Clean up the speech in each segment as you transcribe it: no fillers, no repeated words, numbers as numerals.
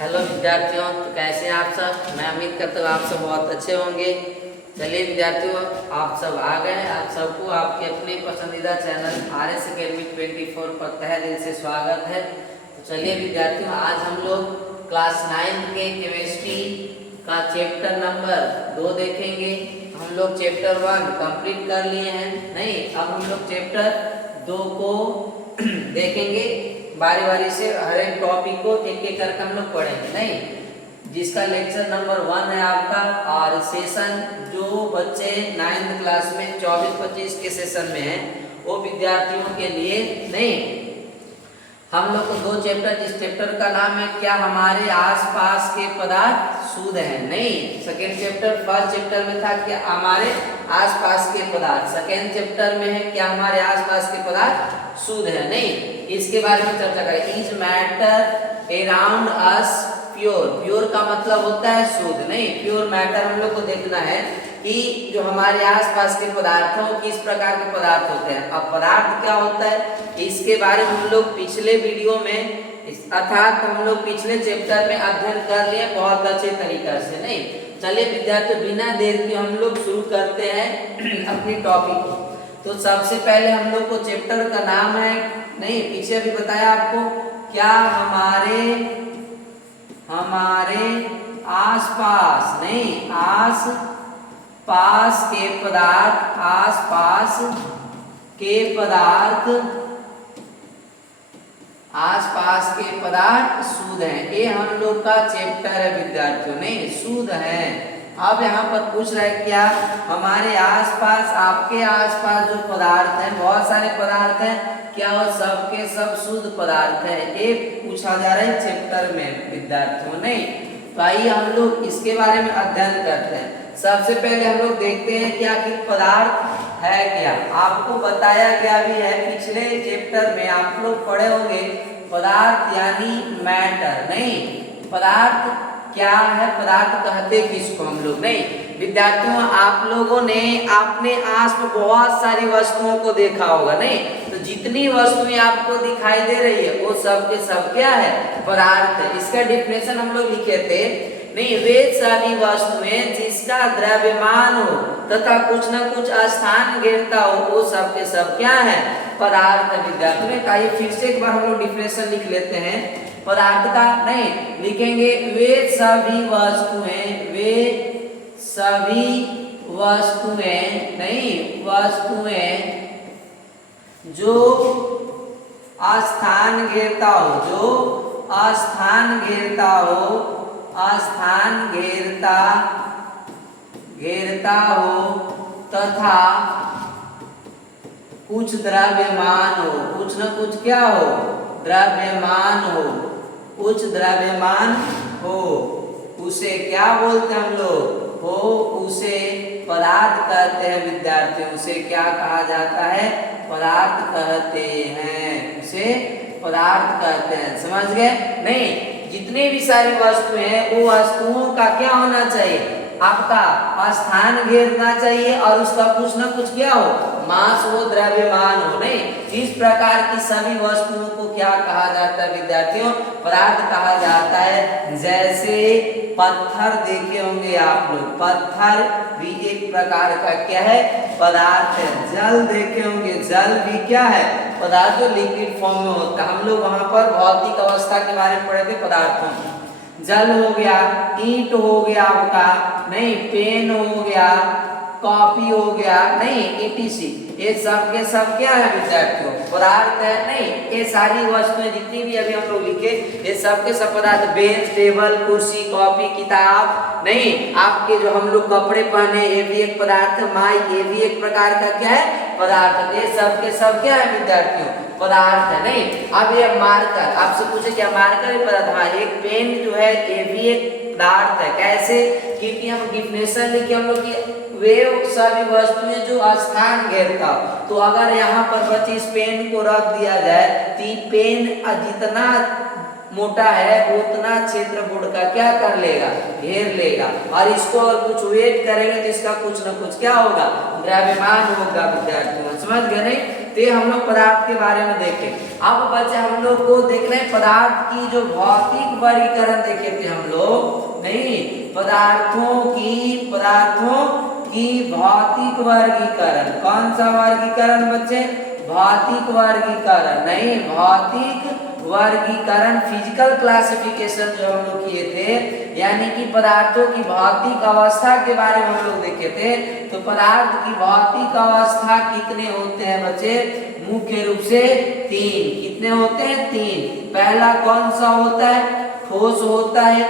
Hello विद्यार्थियों, तो कैसे हैं आप सब। मैं उम्मीद करता हूँ आप सब बहुत अच्छे होंगे। चलिए विद्यार्थियों, आप सब आ गए। आप सबको आपके अपने पसंदीदा चैनल RS Academy 24 पर तहे दिल से स्वागत है। तो चलिए विद्यार्थियों, आज हम लोग क्लास 9 के केमिस्ट्री का चैप्टर नंबर 2 देखेंगे। हम लोग चैप्टर 1 कंप्लीट कर लिए हैं, नहीं अब हम लोग चैप्टर 2 को देखेंगे। बारी बारी से हर एक टॉपिक को एक एक करके हम लोग पढ़ेंगे, नहीं जिसका लेक्चर नंबर 1 है आपका। और सेशन जो बच्चे 9th क्लास में 24-25 के सेशन में हैं वो विद्यार्थियों के लिए, नहीं हम लोग को 2 चैप्टर, जिस चैप्टर का नाम है क्या हमारे आसपास के पदार्थ शुद्ध हैं। नहीं सेकेंड चैप्टर, फर्स्ट चैप्टर में था क्या हमारे आसपास के पदार्थ, सेकेंड चैप्टर में है क्या हमारे आसपास के पदार्थ शुद्ध है। नहीं इसके बारे में चर्चा करें। Is matter around us pure. Pure का मतलब होता है शुद्ध, नहीं प्योर मैटर हम लोग को देखना है कि जो हमारे आसपास के पदार्थ हैं किस प्रकार के पदार्थ होते हैं। अब पदार्थ क्या होता है इसके बारे में हम लोग पिछले वीडियो में अर्थात हम लोग पिछले चैप्टर में अध्ययन कर लिए बहुत अच्छे तरीके से। नहीं चलिए विद्यार्थियों, बिना देर के हम लोग शुरू करते हैं अपनी टॉपिक को। तो सबसे पहले हम लोग को चैप्टर का नाम है, नहीं पीछे अभी बताया आपको, क्या हमारे आसपास, नहीं आस पास के पदार्थ, आसपास के पदार्थ, आसपास के पदार्थ शुद्ध हैं। ये हम लोग का चैप्टर है विद्यार्थियों, नहीं शुद्ध है। अब यहाँ पर पूछ रहा है क्या हमारे आसपास, आपके आसपास जो पदार्थ हैं, बहुत सारे पदार्थ हैं, क्या वो सब के सब शुद्ध पदार्थ है, ये पूछा जा रहा है चैप्टर में विद्यार्थियों। नहीं तो आइए हम लोग इसके बारे में अध्ययन करते हैं। सबसे पहले हम लोग देखते हैं क्या कि पदार्थ है क्या। आपको बताया गया भी है पिछले चैप्टर में, आप लोग पढ़े होंगे पदार्थ यानी मैटर। नहीं पदार्थ क्या है, पदार्थ कहते किसको हम लोग। नहीं विद्यार्थियों, आप लोगों ने अपने आस में बहुत सारी वस्तुओं को देखा होगा, नहीं तो जितनी वस्तुएं आपको दिखाई दे रही है वो सब के सब क्या है, पदार्थ है। इसका डिफिनेशन हम लोग लिखे थे, नहीं वे सभी वस्तुएं जिसका द्रव्यमान हो तथा कुछ न कुछ स्थान घेरता हो वो सब के सब क्या है, पदार्थ है। विद्यार्थियों का ये फिर से एक बार हम लोग डिफिनेशन लिख लेते हैं पदार्थ का। नहीं लिखेंगे वे सभी वस्तुएं, वे सभी वस्तुएं, नहीं वस्तुएं जो स्थान घेरता हो, जो स्थान घेरता हो, स्थान घेरता हो तथा कुछ द्रव्यमान हो, कुछ न कुछ क्या हो, द्रव्यमान हो, कुछ द्रव्यमान हो, उसे क्या बोलते हैं हम लोग, हो उसे पदार्थ कहते हैं विद्यार्थियों। उसे क्या कहा जाता है, पदार्थ कहते हैं, उसे पदार्थ कहते हैं। समझ गए। नहीं जितने भी सारी वस्तुएं हैं वो वस्तुओं का क्या होना चाहिए, आपका स्थान घेरना चाहिए और उसका कुछ न कुछ क्या हो, मास हो, द्रव्यमान हो। नहीं इस प्रकार की सभी वस्तुओं को क्या कहा जाता है विद्यार्थियों, पदार्थ कहा जाता है। जैसे पत्थर देखे होंगे आप लोग, पत्थर भी एक प्रकार का क्या है, पदार्थ है। जल देखे होंगे, जल भी क्या है, पदार्थ जो लिक्विड फॉर्म में होता है। हम लोग वहां पर भौतिक अवस्था के बारे में पढ़े थे पदार्थों की। जल हो गया, ईंट हो गया आपका, नहीं पेन हो गया, कॉपी हो गया, नहीं ETC, ये सब के सब क्या है विद्यार्थियों, पदार्थ है। नहीं ये सारी वस्तुएं जितनी भी अभी हम लोग लिखे ये सब के सब पदार्थ। बेंच, टेबल, कुर्सी, कॉपी, किताब, नहीं आपके जो हम लोग कपड़े पहने ये भी एक पदार्थ है। माइक ये भी एक प्रकार का क्या है, पदार्थ। ये सब के सब क्या है विद्यार्थियों, पदार्थ है। नहीं अब ये मार्कर, आपसे पूछे क्या मार्कर ही पदार्थ, हाँ एक पेन जो है ये भी एक पदार्थ है। कैसे, क्योंकि हम डिफिनेशन लिखे हम लोग की वे सभी वस्तुएं जो स्थान घेरता हो। तो अगर यहाँ पर बच्चे इस पेन को रख दिया जाए तो पेन जितना मोटा है उतना क्षेत्र बोर्ड का क्या कर लेगा, घेर लेगा। और इसको अगर कुछ वेट करेंगे तो इसका कुछ न कुछ क्या होगा, द्रव्यमान होगा विद्यार्थियों। समझ गए। नहीं तो ये हम लोग पदार्थ के बारे में देखे। अब बच्चे हम लोग को देख रहे हैं पदार्थ की जो भौतिक वर्गीकरण देखे थे हम लोग, नहीं पदार्थों की भौतिक वर्गीकरण। कौन सा वर्गीकरण बच्चे? भौतिक वर्गीकरण, नहीं भौतिक वर्गीकरण, फिजिकल क्लासिफिकेशन जो हम लोग किए थे, यानी कि पदार्थों की भौतिक अवस्था के बारे में हम लोग देखे थे। तो पदार्थ की भौतिक अवस्था कितने होते हैं बच्चे? मुख्य रूप से 3। कितने होते हैं? 3। पहला कौन सा होता है? ठोस होता है।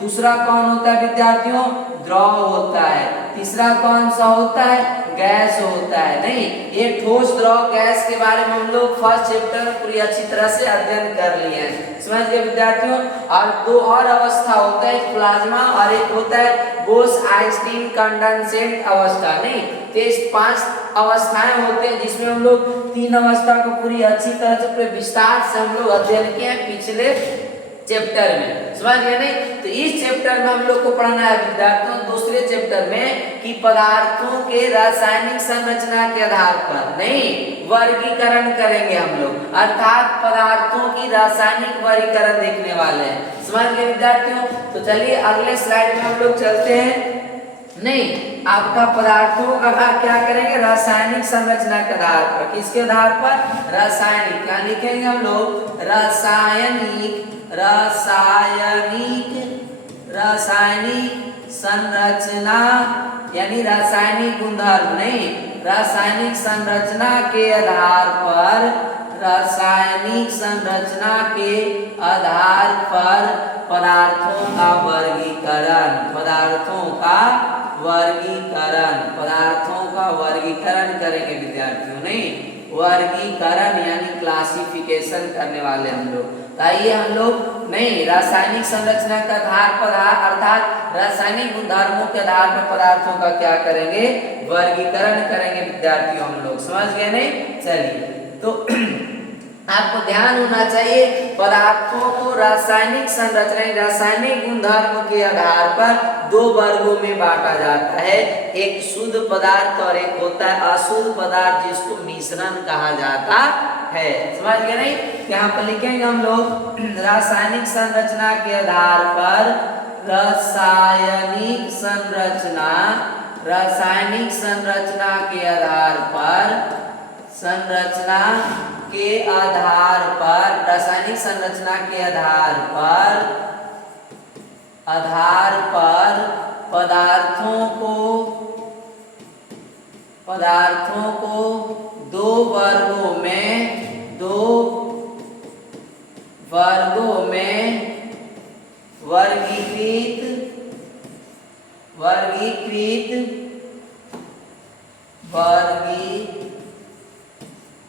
दूसरा कौन होता है विद्यार्थियों? द्रव होता है। तीसरा कौन सा होता है? गैस होता है। नहीं, ये ठोस द्रव गैस के बारे में हम लोग फर्स्ट चैप्टर में पूरी अच्छी तरह से अध्ययन कर लिए हैं, समझ गए विद्यार्थियों। और 2 और अवस्था होता है, एक प्लाज्मा और एक होता है बोस-आइंस्टीन कंडेंसेट अवस्था। नहीं, तो 5 अवस्थाएं होते हैं जिसमें हम लोग 3 अवस्था को पूरी अच्छी तरह से पूरे विस्तार से हम लोग अध्ययन किए हैं पिछले चैप्टर में, समझ गए नहीं। तो इस चैप्टर में हम लोग को पढ़ना है विद्यार्थियों दूसरे चैप्टर में कि पदार्थों के रासायनिक संरचना के आधार पर नहीं वर्गीकरण करेंगे हम लोग, अर्थात पदार्थों की रासायनिक वर्गीकरण देखने वाले हैं, समझ गए विद्यार्थियों। तो चलिए अगले स्लाइड में हम लोग चलते हैं। नहीं, आपका पदार्थों का क्या करेंगे? रासायनिक संरचना के आधार पर। किसके आधार पर? रासायनिक। क्या लिखेंगे हम लोग? रासायनिक संरचना, यानी रासायनिक गुणधर्म, नहीं रासायनिक संरचना के आधार पर, रासायनिक संरचना के आधार पर पदार्थों का वर्गीकरण, पदार्थों का वर्गीकरण करेंगे विद्यार्थियों। नहीं, वर्गीकरण यानी क्लासिफिकेशन करने वाले हम लोग। आइए हम लोग नहीं रासायनिक संरचना के आधार पर अर्थात रासायनिक गुणधर्मों के आधार पर पदार्थों का क्या करेंगे? वर्गीकरण करेंगे विद्यार्थियों हम लोग, समझ गए नहीं। चलिए, तो आपको ध्यान होना चाहिए पदार्थों को रासायनिक संरचना, रासायनिक गुणधर्म के आधार पर 2 वर्गों में बांटा जाता है, एक शुद्ध पदार्थ और एक होता है अशुद्ध पदार्थ जिसको मिश्रण कहा जाता है, समझ गए नहीं। यहाँ पर लिखेंगे हम लोग रासायनिक संरचना के आधार पर, रासायनिक संरचना के आधार पर, रासायनिक संरचना के आधार पर पदार्थों को 2 वर्गों में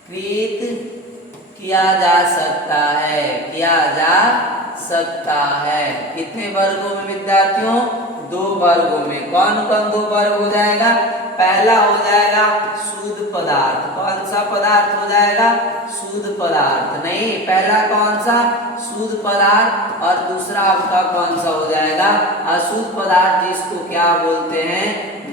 वर्गीकृत किया जा सकता है। कितने वर्गों में विद्यार्थियों? 2 वर्गों में। कौन कौन 2 वर्ग हो जाएगा? पहला हो जाएगा शुद्ध पदार्थ। कौन सा पदार्थ हो जाएगा? शुद्ध पदार्थ। नहीं, पहला कौन सा? शुद्ध पदार्थ। और दूसरा आपका कौन सा हो जाएगा? अशुद्ध पदार्थ, जिसको क्या बोलते हैं?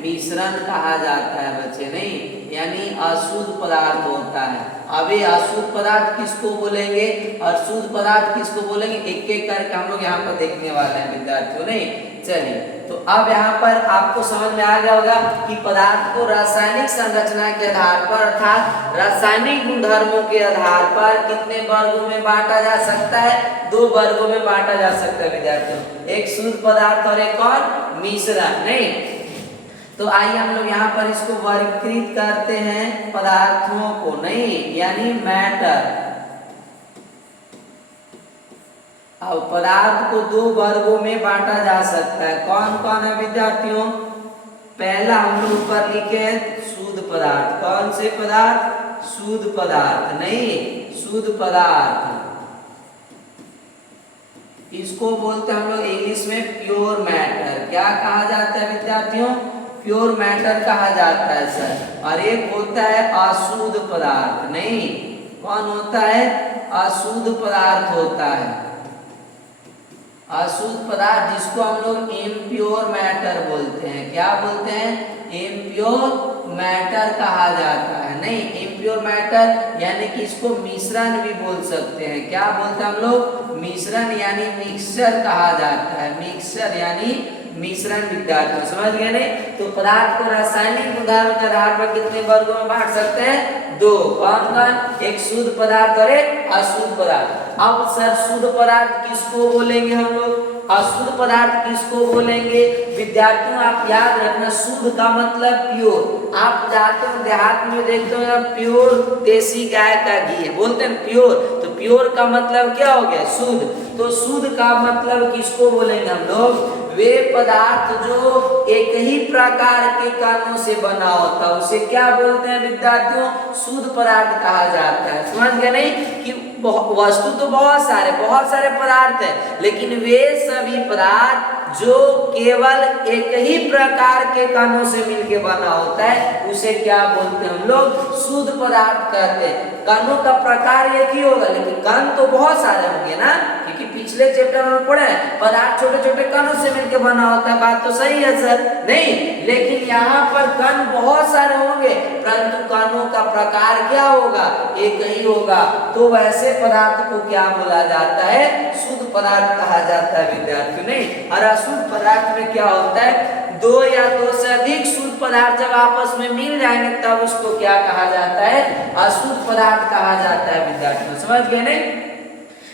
मिश्रण कहा जाता है बच्चे, नहीं यानी अशुद्ध पदार्थ होता है। अभी अशुद्ध पदार्थ किसको बोलेंगे और शुद्ध पदार्थ किसको बोलेंगे, एक एक करके हम लोग यहाँ पर देखने वाले हैं विद्यार्थियों। नहीं, चलिए, तो अब यहाँ पर आपको समझ में आ गया होगा कि पदार्थ को रासायनिक संरचना के आधार पर अर्थात रासायनिक गुणधर्मों के आधार पर कितने वर्गों में बांटा जा सकता है? 2 वर्गों में बांटा जा सकता है विद्यार्थियों, एक शुद्ध पदार्थ और एक और मिश्रण। नहीं, तो आइए हम लोग यहाँ पर इसको वर्गीकृत करते हैं पदार्थों को, नहीं यानी मैटर। अब पदार्थ को 2 वर्गों में बांटा जा सकता है। कौन कौन है विद्यार्थियों? पहला हम लोग ऊपर लिखे शुद्ध पदार्थ। कौन से पदार्थ? शुद्ध पदार्थ। नहीं, शुद्ध पदार्थ, इसको बोलते हैं हम लोग इंग्लिश में प्योर मैटर। क्या कहा जाता है विद्यार्थियों? प्योर मैटर कहा जाता है सर। और एक होता है अशुद्ध पदार्थ। नहीं, कौन होता है? अशुद्ध पदार्थ होता है, अशुद्ध पदार्थ जिसको हम लोग इम्प्योर मैटर बोलते हैं। क्या बोलते हैं? इम्प्योर मैटर कहा जाता है। नहीं, इम्प्योर मैटर यानी कि इसको मिश्रण भी बोल सकते हैं। क्या बोलते हैं हम लोग? मिश्रण यानी मिक्सचर कहा जाता है। मिक्सचर यानी मिश्रण विद्यार्थियों, समझ गए नहीं? तो पदार्थ को रासायनिक उदाहरण के आधार पर कितने वर्गों में बांट सकते हैं? दो। कौन कौन? एक शुद्ध पदार्थ और एक अशुद्ध पदार्थ। अब सर शुद्ध पदार्थ किसको बोलेंगे हम लोग? अशुद्ध पदार्थ किसको बोलेंगे? विद्यार्थियों आप याद रखना, शुद्ध का मतलब प्योर। आप जाते हो देहात में देखते हो प्योर देसी गाय का घी है, बोलते हैं प्योर। तो प्योर का मतलब क्या हो गया? शुद्ध। तो शुद्ध का मतलब किसको बोलेंगे हम लोग? वे पदार्थ जो एक ही प्रकार के कणों से बना होता है उसे क्या बोलते हैं विद्यार्थियों? शुद्ध पदार्थ कहा जाता है। समझ गए नहीं? कि वस्तु तो बहुत सारे पदार्थ है, लेकिन वे सभी पदार्थ जो केवल एक ही प्रकार के कणों से मिलके बना होता है उसे क्या बोलते हैं हम लोग? शुद्ध पदार्थ कहते हैं। कणों का प्रकार एक ही होगा, लेकिन कण तो बहुत सारे होंगे ना, क्योंकि पिछले चैप्टर में पढ़े पदार्थ छोटे छोटे कणों से मिलकर बना होता है। बात तो सही है सर? नहीं, लेकिन यहाँ पर कण बहुत सारे होंगे, परंतु कणों का प्रकार क्या होगा? एक ही होगा। तो वैसे पदार्थ को क्या बोला जाता है? शुद्ध पदार्थ कहा जाता है विद्यार्थी। नहीं, और अशुद्ध पदार्थ में क्या होता है? दो या दो से अधिक शुद्ध पदार्थ जब आपस में मिल जाएंगे तब उसको क्या कहा जाता है? अशुद्ध पदार्थ कहा जाता है विद्यार्थियों, समझ गए नहीं?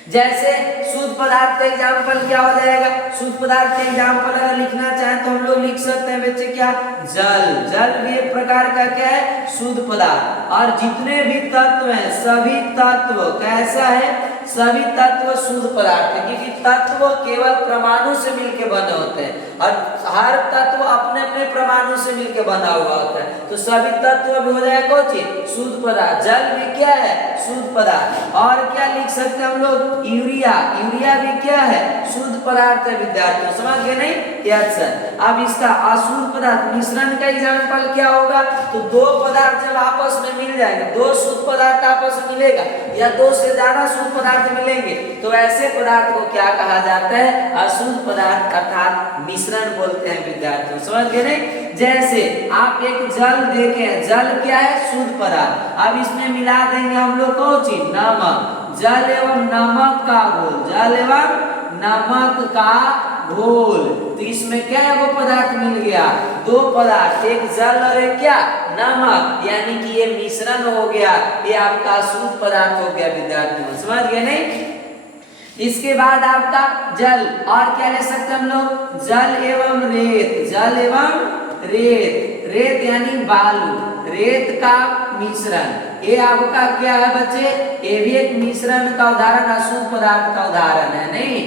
जैसे शुद्ध पदार्थ का एग्जाम्पल क्या हो जाएगा? शुद्ध पदार्थ का एग्जाम्पल अगर लिखना चाहें तो हम लोग लिख सकते हैं बच्चे क्या? जल। जल भी एक प्रकार का क्या है? शुद्ध पदार्थ। और जितने भी तत्व हैं सभी तत्व कैसा है? सभी तत्व शुद्ध पदार्थ है, क्योंकि तत्व केवल परमाणु से मिलकर बने होते हैं और हर तत्व अपने अपने परमाणु से मिलकर बना हुआ होता है। तो सभी तत्व भी हो जाएगा कौन चीज? शुद्ध पदार्थ। जल भी क्या है? शुद्ध पदार्थ। और क्या लिख सकते हैं हम लोग? यूरिया। यूरिया भी क्या है? शुद्ध पदार्थ है विद्यार्थियों, समझ गए नहीं? Yes sir. अब इसका अशुद्ध पदार्थ मिश्रण का एग्जाम्पल क्या होगा? तो दो पदार्थ जब आपस में मिल जाएंगे, दो शुद्ध पदार्थ आपस में मिलेगा या दो से ज्यादा शुद्ध पदार्थ मिलेंगे, तो ऐसे पदार्थ को क्या कहा जाता है? अशुद्ध पदार्थ अर्थात मिश्रण बोलते हैं विद्यार्थियों, समझ गए नहीं? जैसे आप एक जल देखें, जल क्या है? शुद्ध पदार्थ। अब इसमें मिला देंगे हम लोग कौन चीज? नमक। जल एवं नमक का घोल। जल एवं नमक का घोल। तो इसमें क्या है? वो पदार्थ मिल गया, दो पदार्थ, एक जल और एक क्या? नमक। यानी कि ये मिश्रण हो गया, ये आपका शुद्ध पदार्थ हो गया विद्यार्थियों, समझ गए नहीं? इसके बाद आपका जल, और क्या ले सकते हैं हम लोग? जल एवं रेत। जल एवं रेत। रेत यानी बालू, रेत का मिश्रण। ये आपका क्या है बच्चे? ये भी एक मिश्रण का उदाहरण, अशुद्ध पदार्थ का उदाहरण है। नहीं,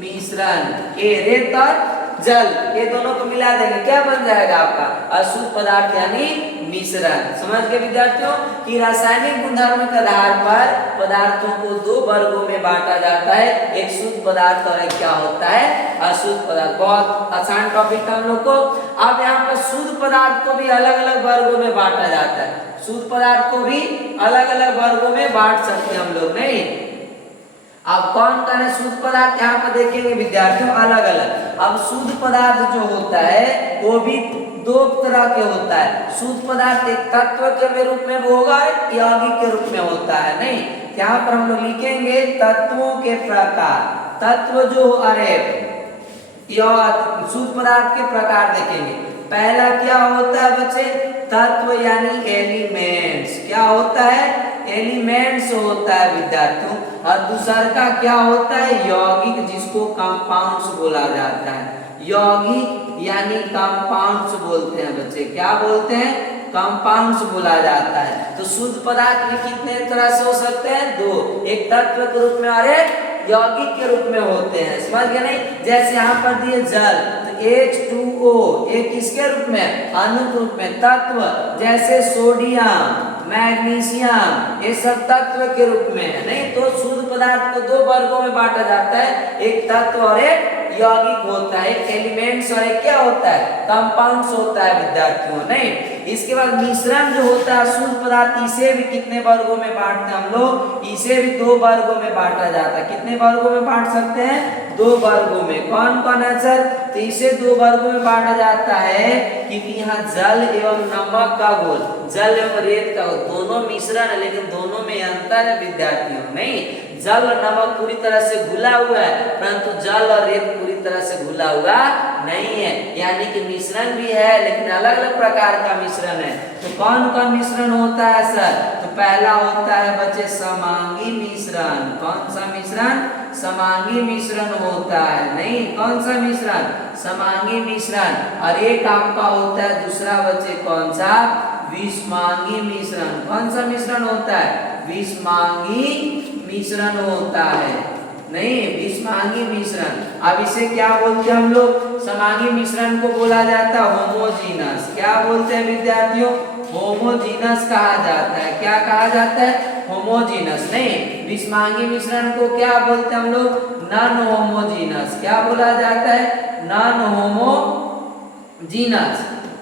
मिश्रण। ये रेत और जल, ये दोनों को मिला देंगे, क्या बन जाएगा आपका? अशुद्ध पदार्थ यानी मिश्रण। समझ गए विद्यार्थियों कि रासायनिक गुणधर्म के आधार पर पदार्थों को दो वर्गों में बांटा जाता है, एक शुद्ध पदार्थ और एक क्या होता है? अशुद्ध पदार्थ। बहुत आसान टॉपिक था हम लोग को। अब यहाँ पर शुद्ध पदार्थ को भी अलग अलग वर्गों में बांटा जाता है। शुद्ध पदार्थ को भी अलग अलग वर्गों में बांट सकते हैं हम लोग, नहीं? अब कौन कौन है शुद्ध पदार्थ? यहाँ पर देखेंगे विद्यार्थियों अलग अलग। अब शुद्ध पदार्थ जो होता है वो भी दो तरह के होता है। शुद्ध पदार्थ एक तत्व के रूप में होगा, यौगिक के रूप में होता है। नहीं, यहाँ पर हम लोग लिखेंगे तत्वों के प्रकार। तत्व जो शुद्ध पदार्थ के प्रकार देखेंगे। पहला क्या होता है बच्चे? तत्व यानी एलिमेंट्स। क्या होता है? एलिमेंट्स होता है विद्यार्थियों। और दूसरा का क्या होता है? यौगिक, जिसको कंपाउंड्स बोला जाता है। यौगिक यानी कंपाउंड्स बोलते हैं बच्चे। क्या बोलते हैं? कंपाउंड्स बोला जाता है। तो शुद्ध पदार्थ भी कितने तरह से हो सकते हैं? दो, एक तत्व के रूप में और एक यौगिक के रूप में होते हैं, समझ गए नहीं? जैसे यहाँ पर दिए जल, तो H2O, ये किसके रूप में? अणु के रूप में। तत्व जैसे सोडियम, मैग्नीशियम, ये सब तत्व के रूप में है। नहीं, तो शुद्ध पदार्थ को दो वर्गों में बांटा जाता है, एक तत्व और एक यौगिक होता है। एक एलिमेंट्स और एक क्या होता है? कंपाउंड्स होता है विद्यार्थियों। नहीं, इसके बाद मिश्रण जो होता है शुद्ध पदार्थ, इसे भी कितने वर्गों में बांटते हैं हम लोग, इसे भी 2 वर्गों में बांटा जाता है। कितने वर्गों में बांट सकते हैं, 2 वर्गों में। कौन कौन है सर, तो इसे 2 वर्गों में बांटा जाता है क्योंकि यहाँ जल एवं नमक का घोल, जल एवं रेत का घोल दोनों मिश्रण है, लेकिन दोनों में अंतर है विद्यार्थियों। नहीं, जल और नमक पूरी तरह से घुला हुआ है, परंतु जल और रेत पूरी तरह से घुला हुआ नहीं है, यानी कि मिश्रण भी है लेकिन अलग अलग प्रकार का मिश्रण है। तो कौन कौन मिश्रण होता है सर, तो पहला होता है बच्चे समांगी मिश्रण। कौन सा मिश्रण, समांगी मिश्रण होता है। नहीं, कौन सा मिश्रण, समांगी मिश्रण। और एक आपका होता है दूसरा बच्चे कौन सा, विषमांगी मिश्रण। कौन सा मिश्रण होता है, विषमांगी मिश्रण होता है। नहीं, विषमांगी मिश्रण। अब इसे क्या बोलते हैं हम लोग, समांगी मिश्रण को बोला जाता है होमोजीनस। क्या बोलते हैं विद्यार्थियों, होमोजीनस कहा जाता है। क्या कहा जाता है, होमोजीनस। नहीं, विषमांगी मिश्रण को क्या बोलते हैं हम लोग, नॉन होमोजीनस। क्या बोला जाता है, नॉन होमोजीनस।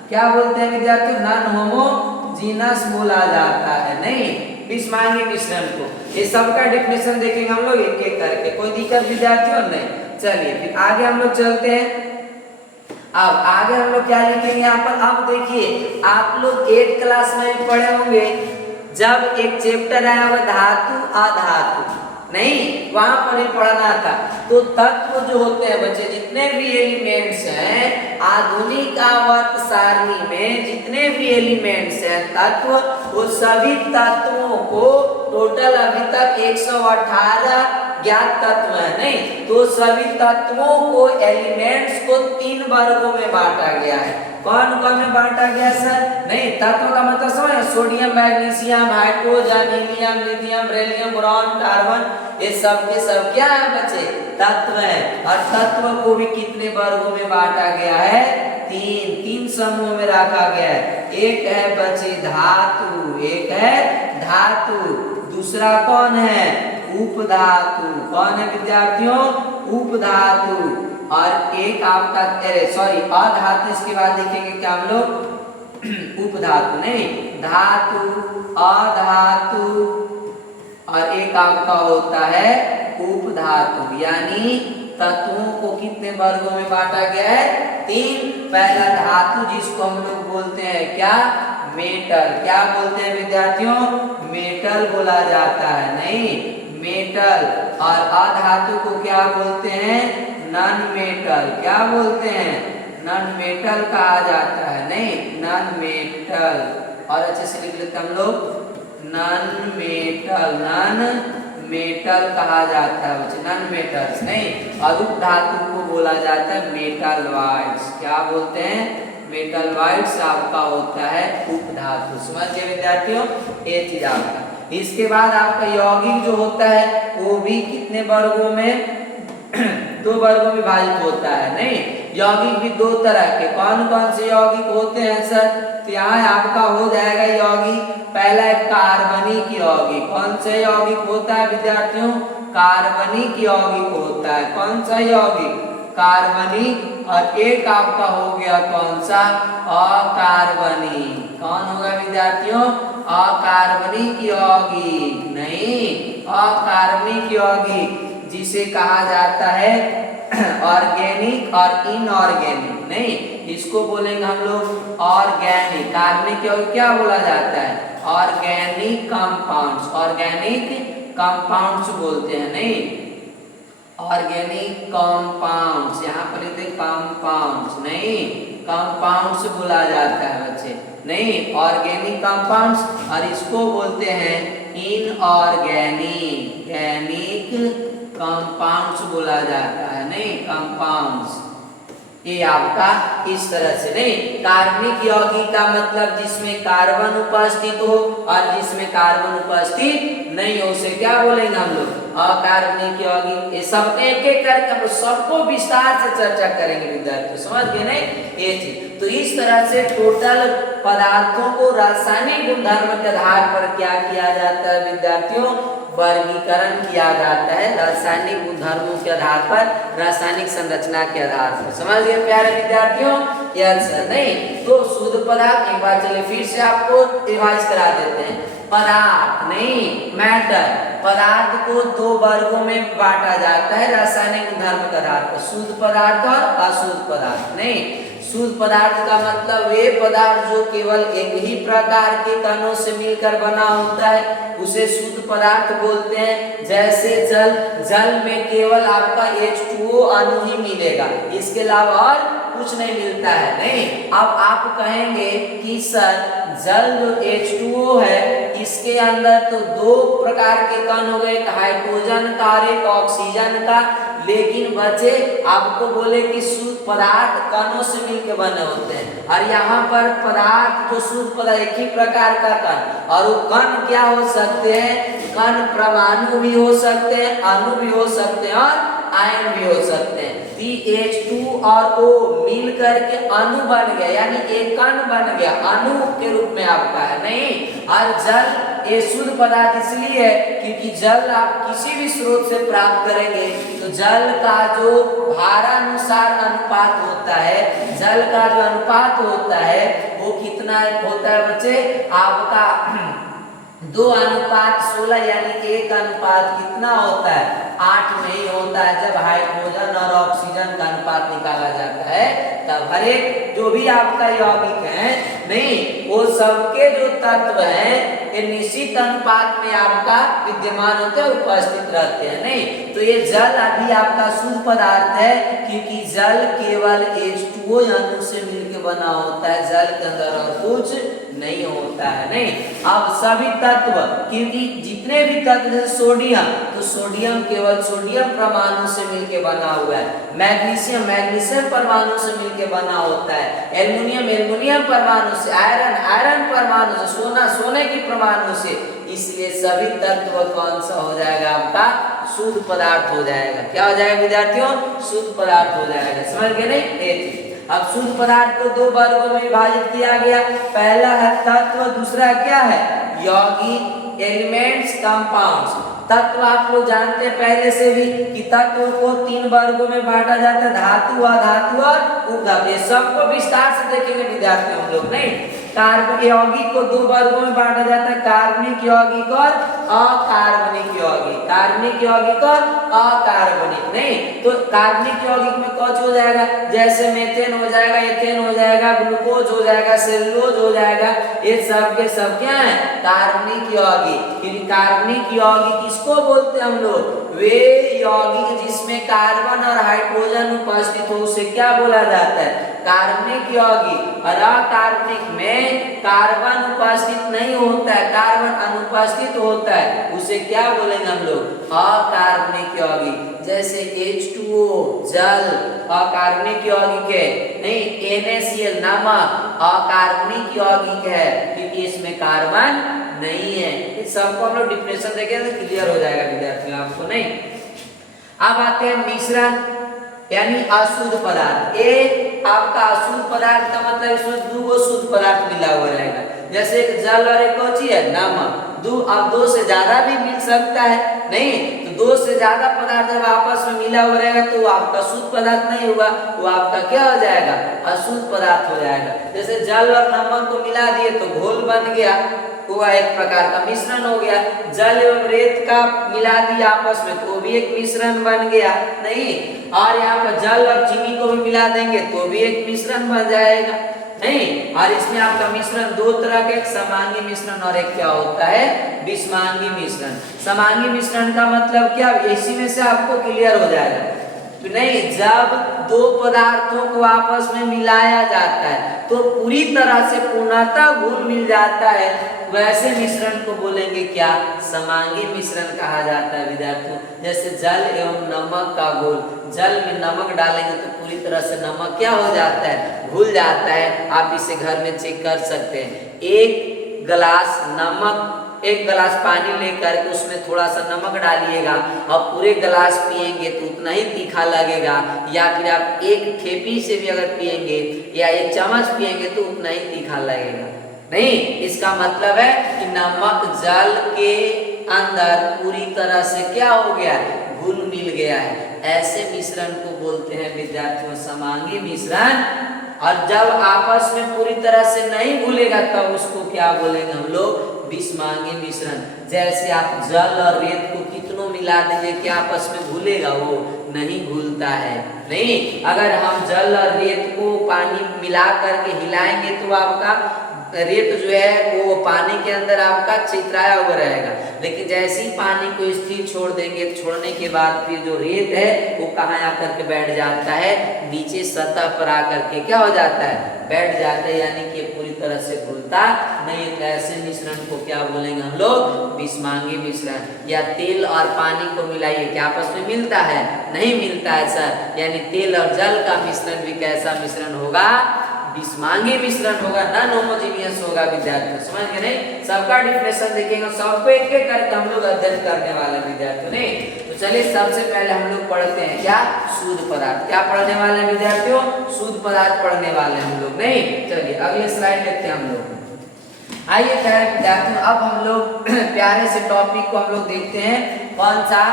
क्या बोलते हैं विद्यार्थियों, नॉन होमोजीनस बोला जाता है। नहीं, विषमांगी मिश्रण को। ये सबका डेफिनेशन देखेंगे हम लोग एक एक करके, कोई दिक्कत विद्यार्थियों नहीं। चलिए फिर आगे हम लोग चलते हैं। अब आगे हम लोग क्या लिखेंगे यहाँ पर, अब देखिए आप लोग 8 क्लास में भी पढ़े होंगे, जब एक चैप्टर आया हुआ धातु अधातु, नहीं वहां पर ही पढ़ना था। तो तत्व जो होते हैं बच्चे, जितने भी एलिमेंट्स हैं आधुनिक आवर्त सारणी में, जितने भी एलिमेंट्स हैं तत्व, वो सभी तत्वों को टोटल अभी तक 118 ज्ञात तत्व है। नहीं, तो सभी तत्वों को, एलिमेंट्स को 3 वर्गों में बांटा गया है। कौन कौन में बांटा गया सर, नहीं तत्व का मतलब समझ, sodium magnesium hydrogen helium lithium beryllium boron carbon, ये सब के सब क्या है बच्चे, तत्व है। और तत्व को भी कितने वर्गों में बांटा गया है, 3 समूह में रखा गया है। एक है बच्चे धातु, एक है धातु, दूसरा कौन है, उपधातु। कौन है विद्यार्थियों, उपधातु। और एक आपका सॉरी अधातु, इसके बाद देखेंगे क्या हम लोग, उपधातु। नहीं, धातु अधातु और एक आपका होता है उपधातु। यानी तत्वों को कितने वर्गों में बांटा गया है, 3। पहला धातु जिसको हम लोग बोलते हैं क्या, मेटल। क्या बोलते हैं विद्यार्थियों, मेटल बोला जाता है। नहीं, मेटल। और अधातु को क्या बोलते हैं, नॉन मेटल। क्या बोलते हैं, नॉन मेटल कहा जाता है। नहीं, नॉन मेटल। और अच्छे से लिख लेते हम लोग, नॉन मेटल, नॉन मेटल कहा जाता है बच्चे, नॉन मेटल्स। नहीं, और उपधातु को बोला जाता है मेटलॉइड्स। क्या बोलते हैं, मेटलॉइड्स आपका होता है उपधातु। समझिए विद्यार्थियों, ये चीज आपका। इसके बाद आपका यौगिक जो होता है वो भी कितने वर्गों में 2 वर्गों में विभाजित होता है। नहीं, यौगिक भी 2 तरह के। कौन कौन से यौगिक होते हैं सर, तो यहाँ आपका हो जाएगा यौगिक, पहला है कार्बनिक यौगिक। कौन सा यौगिक होता है विद्यार्थियों, कार्बनिक यौगिक होता है। कौन सा यौगिक, कार्बनिक। और एक आपका हो गया कौन सा, अकार्बनिक। कौन होगा विद्यार्थियों, अकार्बनिक यौगिक। नहीं, अकार्बनिक यौगिक जिसे कहा जाता है ऑर्गेनिक और इनऑर्गेनिक। नहीं, इसको बोलेंगे हम लोग ऑर्गेनिक। कार्बनिक यौगिक क्या बोला जाता है, ऑर्गेनिक कंपाउंड्स। ऑर्गेनिक कंपाउंड्स बोलते हैं। नहीं, ऑर्गेनिक कंपाउंड्स, यहाँ पर लिखते कंपाउंड्स। नहीं, कंपाउंड्स बोला जाता है बच्चे। नहीं, ऑर्गेनिक कंपाउंड्स। और इसको बोलते हैं इनऑर्गेनिक, ऑर्गेनिक कंपाउंड्स बोला जाता है। नहीं, कंपाउंड्स। ये आपका इस तरह से। नहीं, कार्बनिक यौगिक का मतलब जिसमें कार्बन उपस्थित हो और जिसमें कार्बन उपस्थित नहीं हो, उसे क्या बोलेंगे हम लोग, अकार्बनिक यौगिक। ये सब एक एक करके हम सबको विस्तार से चर्चा करेंगे विद्यार्थियों, समझ गए नहीं ये चीज। तो इस तरह से टोटल पदार्थों को रासायनिक गुणधर्म के आधार पर क्या किया जाता है विद्यार्थियों, वर्गीकरण किया जाता है रासायनिक गुणधर्मों के आधार पर, रासायनिक संरचना के आधार पर। समझ गए प्यारे विद्यार्थियों? यस नहीं तो शुद्ध पदार्थ, एक बार चलिए फिर से आपको रिवाइज करा देते हैं। पदार्थ नहीं मैटर, पदार्थ को दो वर्गों में बांटा जाता है रासायनिक गुणधर्म के आधार पर, शुद्ध पदार्थ और अशुद्ध पदार्थ। नहीं, शुद्ध पदार्थ का मतलब वे पदार्थ जो केवल एक ही प्रकार के कणों से मिलकर बना होता है, उसे शुद्ध पदार्थ बोलते हैं। जैसे जल, जल में केवल आपका H2O अणु ही मिलेगा, इसके अलावा और कुछ नहीं मिलता है। नहीं, अब आप कहेंगे कि सर जल जो H2O है इसके अंदर तो दो प्रकार के कण हो गए, हाइड्रोजन का और एक ऑक्सीजन का, लेकिन बचे आपको बोले कि शुद्ध पदार्थ कणों से मिलकर बने होते हैं। और यहाँ पर पदार्थ जो शुद्ध पदार्थ एक ही प्रकार का कण, और वो कण क्या हो सकते हैं? कण परमाणु भी हो सकते हैं, अणु भी हो सकते हैं और आयन भी हो सकते हैं। H2 और O मिल करके अणु बन गया, यानी एक कण बन गया, अणु के रूप में आपका है। नहीं, और जल ये शुद्ध पदार्थ इसलिए है क्योंकि जल आप किसी भी स्रोत से प्राप्त करेंगे तो जल का जो भारानुसार अनुपात होता है, जल का जो अनुपात होता है वो कितना होता है बच्चे? आपका 2:16, यानी 1 कितना होता है? 8 नहीं होता है। जब हाइड्रोजन और ऑक्सीजन का अनुपात निकाला जाता है तब हर एक जो भी आपका यौगिक है, नहीं वो सबके जो तत्व हैं ये निश्चित अनुपात में आपका विद्यमान होते हैं, उपस्थित रहते हैं। नहीं तो ये जल अभी आपका शुद्ध पदार्थ है क्योंकि जल केवल H2O अणु से मिलकर बना होता है, जल के अंदर और कुछ नहीं होता है। नहीं, अब सभी तत्व, क्योंकि जितने भी तत्व जैसे सोडियम, तो सोडियम केवल सोडियम परमाणु से मिलकर बना हुआ है, मैग्नीशियम मैग्नीशियम परमाणु से मिलकर बना होता है, एल्युमिनियम एल्युमिनियम परमाणु से, आयरन आयरन परमाणु से, सोना सोने की परमाणु से। इसलिए सभी तत्व कौन सा हो जाएगा? आपका शुद्ध पदार्थ हो जाएगा। क्या हो जाएगा विद्यार्थियों? शुद्ध पदार्थ हो जाएगा। समझ गए? नहीं, अब शुद्ध पदार्थ को दो वर्गों में विभाजित किया गया। पहला है तत्व, दूसरा क्या है? यौगिक, एलिमेंट्स, कंपाउंड्स। तत्व आप लोग जानते हैं पहले से भी कि तत्व को 3 वर्गों में बांटा जाता है, धातु, अधातु और उपधातु। ये सबको विस्तार से देखेंगे विद्यार्थी हम लोग। नहीं, कार्बनिक यौगिक को 2 वर्गों में बांटा जाता है, कार्बनिक यौगिक और अकार्बनिक यौगिक, कार्बनिक यौगिक और अकार्बनिक। नहीं तो कार्बनिक यौगिक में कौन हो जाएगा? जैसे मेथेन हो जाएगा, एथेन हो जाएगा, ग्लूकोज हो जाएगा, सेलुलोज हो जाएगा, ये सब के सब क्या है? कार्बनिक यौगिक। क्योंकि कार्बनिक यौगिक किसको बोलते हैं हम लोग? वे यौगिक जिसमें कार्बन और हाइड्रोजन उपस्थित हो उसे क्या बोला जाता है? कार्बनिक यौगिक। और अकार्बनिक में कार्बन उपस्थित नहीं होता है, कार्बन अनुपस्थित होता है, उसे क्या बोलेंगे हम लोग? अकार्बनिक यौगिक। जैसे H2O जल अकार्बनिक यौगिक है। नहीं, NaCl नमक अकार्बनिक यौगिक है क्योंकि इसमें कार्बन नहीं है। इस सबको हम लोग डिफिनेशन देखें तो क्लियर हो जाएगा विद्यार्थियों आपको। नहीं, अब आते हैं मिश्रण यानी अशुद्ध पदार्थ। एक आपका अशुद्ध पदार्थ का मतलब इसमें 2 शुद्ध पदार्थ मिला हुआ रहेगा। जैसे एक जल और एक कौची है? नमक। अब 2 से ज्यादा भी मिल सकता है। नहीं तो 2 से ज्यादा पदार्थ जब आपस में मिला हुआ रहेगा तो वो आपका शुद्ध पदार्थ नहीं हुआ, वो आपका क्या हो जाएगा? अशुद्ध पदार्थ हो जाएगा। जैसे जल और नमक को मिला दिए तो घोल बन गया, वो एक प्रकार का मिश्रण हो गया। जल एवं रेत का मिला दिया आपस में तो भी एक मिश्रण बन गया। नहीं, और यहाँ पर जल और चीनी को भी मिला देंगे तो भी एक मिश्रण बन जाएगा। नहीं, और इसमें आपका मिश्रण 2 तरह के, एक समांगी मिश्रण और एक क्या होता है? विषमांगी मिश्रण। समांगी मिश्रण का मतलब क्या? इसी में से आपको क्लियर हो जाएगा। नहीं, जब 2 पदार्थों को आपस में मिलाया जाता है तो पूरी तरह से पूर्णतः घुल मिल जाता है, वैसे मिश्रण को बोलेंगे क्या? समांगी मिश्रण कहा जाता है विद्यार्थियों। जैसे जल एवं नमक का घोल, जल में नमक डालेंगे तो पूरी तरह से नमक क्या हो जाता है? घुल जाता है। आप इसे घर में चेक कर सकते हैं। 1 गिलास नमक, 1 गिलास पानी लेकर के उसमें थोड़ा सा नमक डालिएगा और पूरे गिलास पिएंगे तो उतना ही तीखा लगेगा, या फिर आप 1 ठेपी से भी अगर पिएंगे या 1 चम्मच पिएंगे तो उतना ही तीखा लगेगा। नहीं, इसका मतलब है कि नमक जल के अंदर पूरी तरह से क्या हो गया है, घुल मिल गया है। ऐसे मिश्रण को बोलते हैं विद्यार्थियों समांगी मिश्रण। और जब आपस में पूरी तरह से नहीं घुलेगा तब उसको क्या बोलेंगे हम लोग, विषमांगी मिश्रण। जैसे आप जल और रेत को कितनों मिला दीजिए कि आपस में घुलेगा, वो नहीं घुलता है। नहीं, अगर हम जल और रेत को पानी मिला करके हिलाएंगे तो आपका रेत जो है वो पानी के अंदर आपका चितराया हुआ रहेगा। लेकिन जैसे ही पानी को स्थिर छोड़ देंगे, छोड़ने के बाद फिर जो रेत है वो कहाँ आकर के बैठ जाता है, नीचे सतह पर आकर के क्या हो जाता है, बैठ जाता है, यानी कि पूरी तरह से घुलता नहीं। तो ऐसे मिश्रण को क्या बोलेंगे हम लोग, विषमांगी मिश्रण। या तेल और पानी को मिलाइए, क्या आपस में मिलता है, नहीं मिलता है सर। यानी तेल और जल का मिश्रण भी कैसा मिश्रण होगा, विषमांगी मिश्रण होगा, नॉन होमोजेनियस होगा। विद्यार्थियों समझ गए नहीं, सबका डिफिनेशन देखेंगे, सबको एक एक करके हम लोग अध्ययन करने वाले विद्यार्थियों। नहीं तो चलिए सबसे पहले हम लोग पढ़ते हैं क्या, शुद्ध पदार्थ। क्या पढ़ने वाले हैं विद्यार्थियों, शुद्ध पदार्थ पढ़ने वाले हैं हम लोग। नहीं चलिए अगले स्लाइड लेते हैं हम लोग। आइए खैर विद्यार्थियों, अब हम लोग प्यारे से टॉपिक को हम लोग देखते हैं, कौन सा,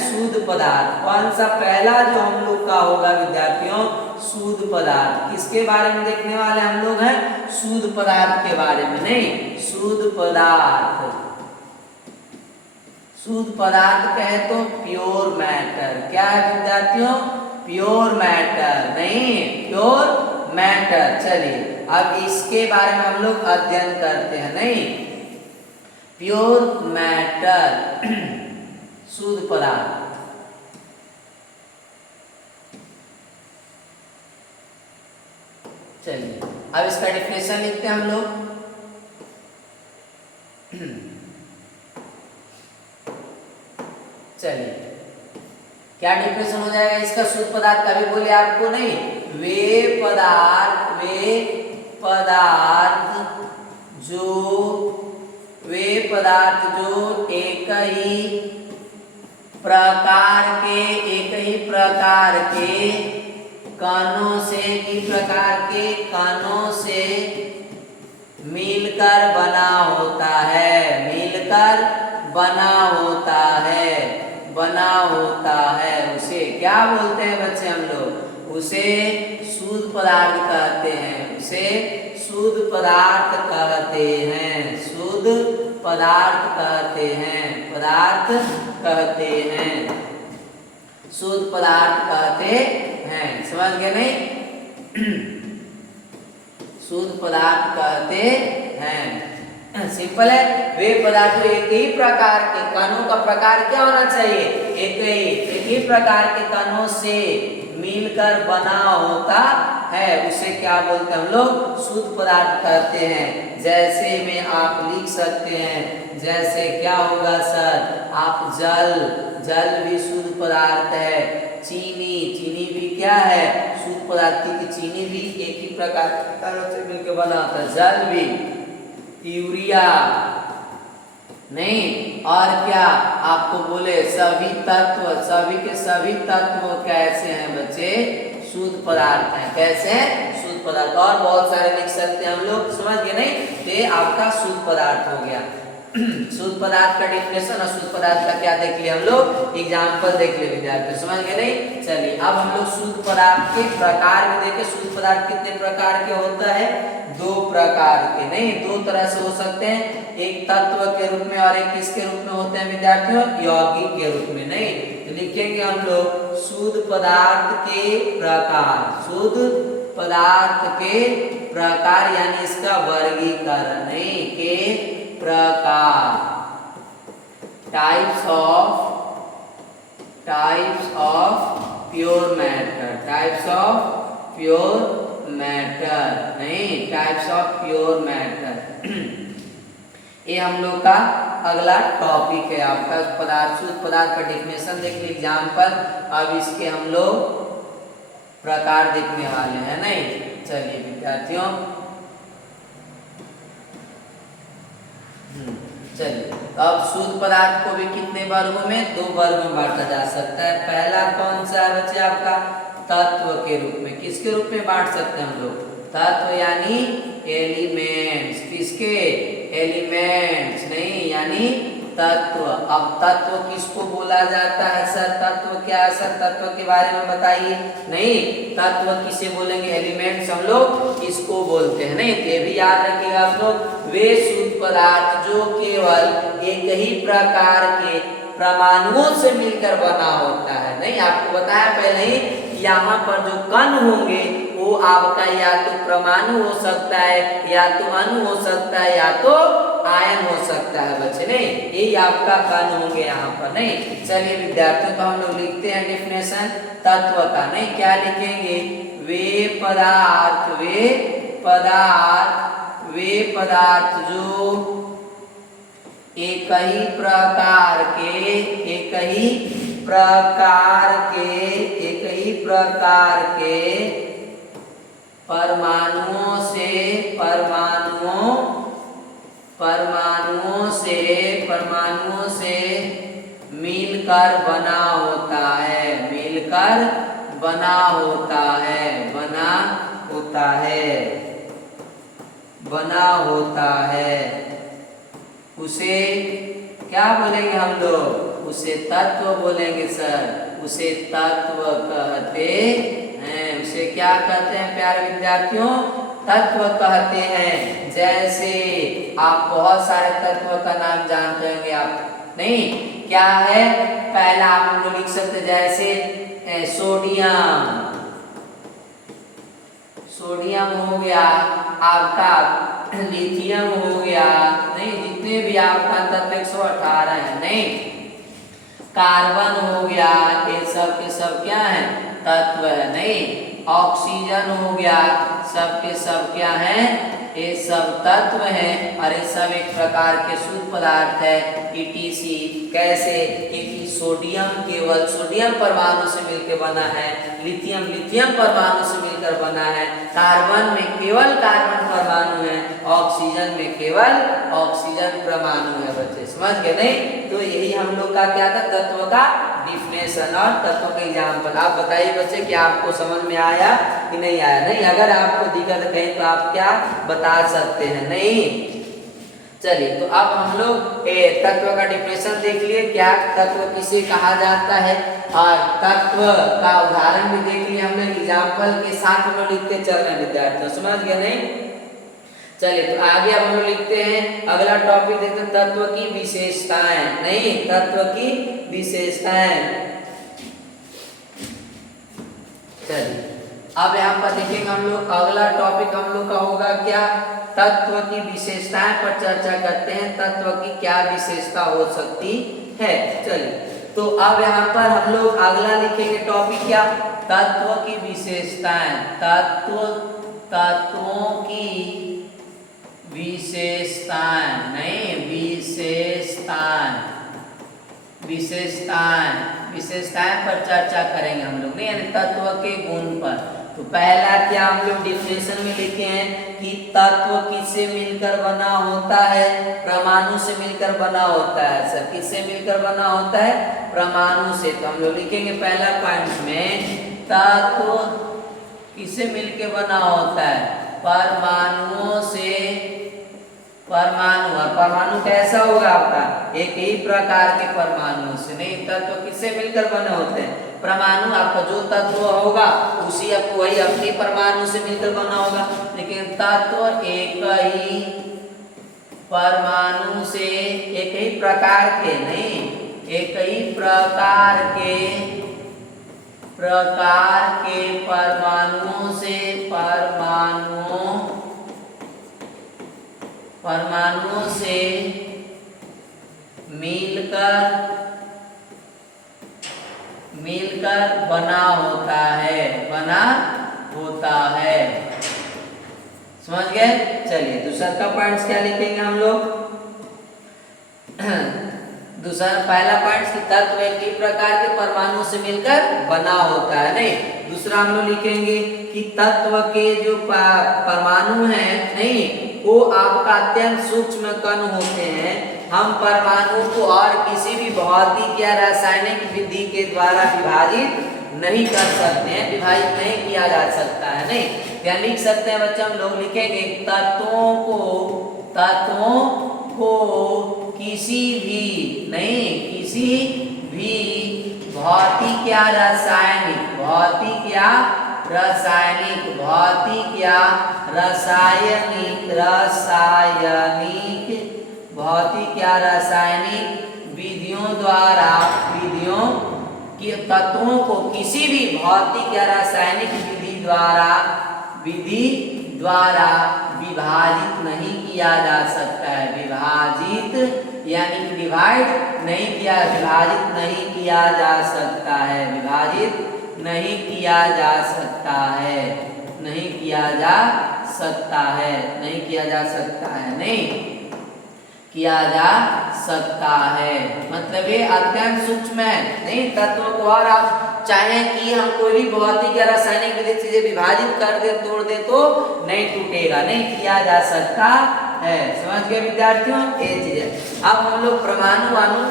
शुद्ध पदार्थ। कौन सा पहला जो हम लोग का होगा विद्यार्थियों, शुद्ध पदार्थ। किसके बारे में देखने वाले हम लोग हैं, शुद्ध पदार्थ के बारे में। नहीं, शुद्ध पदार्थ, शुद्ध पदार्थ कहे तो प्योर मैटर। क्या है विद्यार्थियों, प्योर मैटर। नहीं, प्योर मैटर। चलिए अब इसके बारे में हम लोग अध्ययन करते हैं। नहीं, प्योर मैटर शुद्ध पदार्थ। चलिए अब इसका डेफिनेशन लिखते हैं हम लोग। चलिए क्या डेफिनेशन हो जाएगा इसका, शुद्ध पदार्थ का भी बोले आपको। नहीं, वे पदार्थ जो एक ही प्रकार के कणों से, किस प्रकार के कणों से मिलकर बना होता है, मिलकर बना होता है, उसे क्या बोलते हैं बच्चे हम लोग, उसे शुद्ध पदार्थ कहते हैं। उसे शुद्ध पदार्थ कहते हैं, शुद्ध पदार्थ कहते हैं, पदार्थ कहते हैं, शुद्ध पदार्थ कहते हैं। समझ गए नहीं, शुद्ध पदार्थ कहते हैं। सिंपल है, वे पदार्थ एक ही प्रकार के कणों का प्रकार क्या होना चाहिए, एक ही प्रकार के कणों से मिलकर बना होता है, उसे क्या बोलते हैं हम लोग, शुद्ध पदार्थ कहते हैं। जैसे में आप लिख सकते हैं, जैसे क्या होगा सर, आप जल भी शुद्ध पदार्थ है, चीनी भी क्या है, शुद्ध पदार्थ की चीनी भी एक ही प्रकार से मिलकर बना होता है, जल भी, यूरिया नहीं, और क्या आपको बोले सभी के सभी तत्व कैसे हैं बच्चे, शुद्ध पदार्थ हैं। कैसे हैं, शुद्ध पदार्थ। और बहुत सारे लिख सकते हैं हम लोग, समझ गए नहीं, तो ये आपका शुद्ध पदार्थ हो गया। शुद्ध पदार्थ का डिफिनेशन और शुद्ध पदार्थ का क्या देख लिया हम लोग, एग्जाम्पल देख लिया विद्यार्थी, समझ गए नहीं। चलिए अब हम लोग शुद्ध पदार्थ के प्रकार में देखें। शुद्ध पदार्थ कितने प्रकार के होता है, 2 प्रकार के। नहीं, 2 तरह से हो सकते हैं, एक तत्व के रूप में और एक किसके रूप में होते हैं विद्यार्थियों, यौगिक के रूप में। नहीं तो लिखेंगे हम लोग शुद्ध पदार्थ के प्रकार, शुद्ध पदार्थ के प्रकार, यानी इसका वर्गीकरण। नहीं, के प्रकार, types of pure matter, types of pure matter. नहीं, टाइप्स ऑफ प्योर मैटर। ये हम लोग का अगला टॉपिक है आपका, पदार्थ, शुद्ध पदार्थ का डेफिनेशन देख लीजिए, एग्जाम्पल। अब इसके हम लोग प्रकार देखने वाले हैं। नहीं चलिए विद्यार्थियों, चलिए अब शुद्ध पदार्थ को भी कितने वर्गों में, 2 वर्गों में बांटा जा सकता है। पहला कौन सा है बच्चे आपका, तत्व के रूप में। किसके रूप में बांट सकते हैं हम लोग, तत्व यानी एलिमेंट्स। किसके, एलिमेंट्स नहीं, यानी तत्व। अब तत्व किसको बोला जाता है सर? तत्व क्या है सर? तत्व के बारे में बताइए। नहीं, तत्व किसे बोलेंगे? एलिमेंट्स हम लोग इसको बोलते हैं। नहीं, तो ये भी याद रखिएगा आप लोग। वे शुद्ध पदार्थ जो केवल एक ही प्रकार के परमाणुओं से मिलकर बना होता है। नहीं, आपको बताया पहले ही, यहाँ पर जो कण होंगे वो आपका या तो परमाणु हो सकता है, या तो अणु हो सकता है, या तो आयन हो सकता है बच्चे। नहीं, यही आपका कण होंगे यहाँ पर। नहीं, चलिए विद्यार्थियों, तो हम लोग लिखते हैं डेफिनेशन तत्व का। नहीं, क्या लिखेंगे? वे पदार्थ जो एक ही प्रकार के परमाणुओं से मिलकर बना होता है, उसे क्या बोलेंगे हम लोग? उसे तत्व बोलेंगे सर। उसे तत्व कहते हैं। उसे क्या कहते हैं प्यारे विद्यार्थियों? तत्व कहते हैं। जैसे आप बहुत सारे तत्व का नाम जानते होंगे आप। नहीं, क्या है? पहला आप लोग लिख सकते, जैसे सोडियम हो गया आपका, लिथियम हो गया। नहीं, जितने भी आपका तत्व 118 है। नहीं, कार्बन हो गया, ये सब के सब क्या है? तत्व है। नहीं, ऑक्सीजन हो गया, सब के सब क्या है? ये सब तत्व हैं। और ये सब एक प्रकार के शुद्ध पदार्थ है। ETC कैसे? क्योंकि सोडियम परमाणु से मिलकर बना है, लिथियम परमाणु से मिलकर बना है, कार्बन में केवल कार्बन परमाणु है, ऑक्सीजन में केवल ऑक्सीजन परमाणु है बच्चे। समझ गए? नहीं, तो यही हम लोग का क्या था? तत्व का डिफिनेशन और तत्व का एग्जाम्पल। आप बताइए बच्चे कि आपको समझ में आया कि नहीं आया? नहीं, अगर आपको दिक्कत कहीं तो आप क्या बता सकते हैं। नहीं, चलिए, तो अब हम लोग तत्व का डिफिनेशन देख लिए, क्या तत्व किसे कहा जाता है, और तत्व का उदाहरण भी देख लिए हमने। एग्जाम्पल के साथ हम लोग लिखते चल रहे हैं विद्यार्थियों। समझ गए? नहीं, चलिए, तो आगे अब हम लोग लिखते हैं। अगला टॉपिक देखते हैं, तत्व की विशेषताएं। नहीं, तत्व की विशेषताएं। चलिए, अब यहाँ पर देखेंगे हम लोग। अगला टॉपिक हम लोग का होगा क्या? तत्व की विशेषताएं पर चर्चा करते हैं। तत्व की क्या विशेषता हो सकती है? चलिए, तो अब यहाँ पर हम लोग अगला लिखेंगे टॉपिक क्या? तत्व की विशेषताएं। तत्वों की विशेषताएं। नहीं, विशेषताएं पर चर्चा करेंगे हम लोग। नहीं, यानी तत्व के गुण पर। तो पहला क्या हम लोग डिफिनेशन में लिखे हैं कि तत्व किससे मिलकर बना होता है? परमाणु से मिलकर बना होता है सर। किससे मिलकर बना होता है? परमाणु से। तो हम लोग लिखेंगे पहला पॉइंट में, तत्व किससे मिलकर बना होता है? परमाणुओं से। परमाणु कैसा होगा आपका? एक ही प्रकार के परमाणु से। नहीं, तत्व किससे मिलकर बने होते हैं? परमाणु। आपका जो तत्व होगा उसी आपको वही अपनी परमाणु से मिलकर बना होगा। लेकिन तत्व एक ही परमाणु से, एक ही प्रकार के, नहीं, एक ही प्रकार के परमाणुओं से, परमाणुओं से मिलकर बना होता है। समझ गए? चलिए, दूसरा का पॉइंट्स क्या लिखेंगे हम लोग? दूसरा पहला पॉइंट कि तत्व एक ही प्रकार के परमाणु से मिलकर बना होता है। नहीं, दूसरा हम लोग लिखेंगे कि तत्व के जो परमाणु हैं, नहीं, वो आपका अत्यंत सूक्ष्म कण होते हैं। हम परमाणु को और किसी भी भौतिक या रासायनिक विधि के द्वारा विभाजित नहीं कर सकते हैं, विभाजित नहीं किया जा सकता है। नहीं, क्या लिख सकते हैं बच्चे? हम लोग लिखेंगे तत्वों को किसी भी नहीं किसी भी भौतिक या रासायनिक भौतिक या रासायनिक भौतिक या रासायनिक रासायनिक भौतिक या रासायनिक विधियों द्वारा विधियों के तत्वों को किसी भी भौतिक या रासायनिक विधि द्वारा विभाजित नहीं किया जा सकता है। विभाजित यानी कि डिवाइड नहीं किया विभाजित नहीं किया जा सकता है। विभाजित नहीं किया जा सकता है। नहीं किया जा सकता है। नहीं किया जा सकता है। नहीं किया जा सकता है मतलब ये अत्यंत सूक्ष्म है। नहीं तत्वों को और आप चाहे कि हम कोई भी भौतिक या रासायनिक विधि चीजें विभाजित कर दे तोड़ दे तो नहीं टूटेगा। नहीं किया जा सकता है। समझ गए विद्यार्थियों ये चीजें। अब हम लोग परमाणु अणु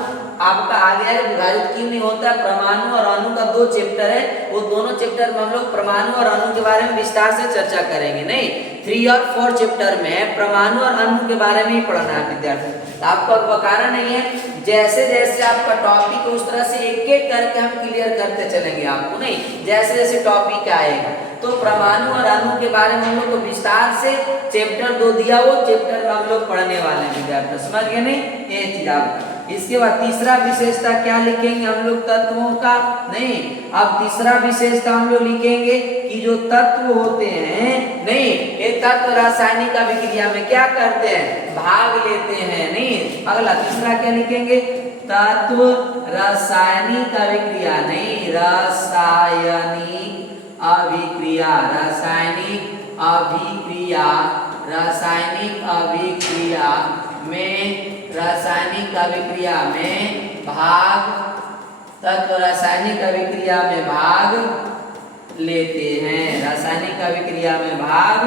आपका आ गया है विभाजित क्यों नहीं होता। परमाणु और अणु का 2 चैप्टर है वो दोनों चैप्टर में हम लोग परमाणु और अणु के बारे में विस्तार से चर्चा करेंगे। नहीं 3 और 4 चैप्टर में परमाणु और अणु के बारे में ही पढ़ना है विद्यार्थी। आपको बकाना नहीं है जैसे जैसे आपका टॉपिक उस तरह से एक एक करके हम क्लियर करते चलेंगे आपको। नहीं जैसे जैसे टॉपिक आएगा तो परमाणु और अणु के बारे में हम लोग को विस्तार से चैप्टर 2 दिया वो चैप्टर में हम लोग पढ़ने वाले हैं विद्यार्थी। समझ गए नहीं ये चीज आपका। इसके बाद तीसरा विशेषता क्या लिखेंगे हम लोग तत्वों का। नहीं अब तीसरा विशेषता हम लोग लिखेंगे कि जो तत्व होते हैं नहीं ये तत्व रासायनिक अभिक्रिया में क्या करते हैं भाग लेते हैं। नहीं अगला तीसरा क्या लिखेंगे तत्व रासायनिक अभिक्रिया। नहीं रासायनिक अभिक्रिया रासायनिक अभिक्रिया रासायनिक अभिक्रिया में भाग तत्व रासायनिक अभिक्रिया में भाग लेते हैं। रासायनिक अभिक्रिया में भाग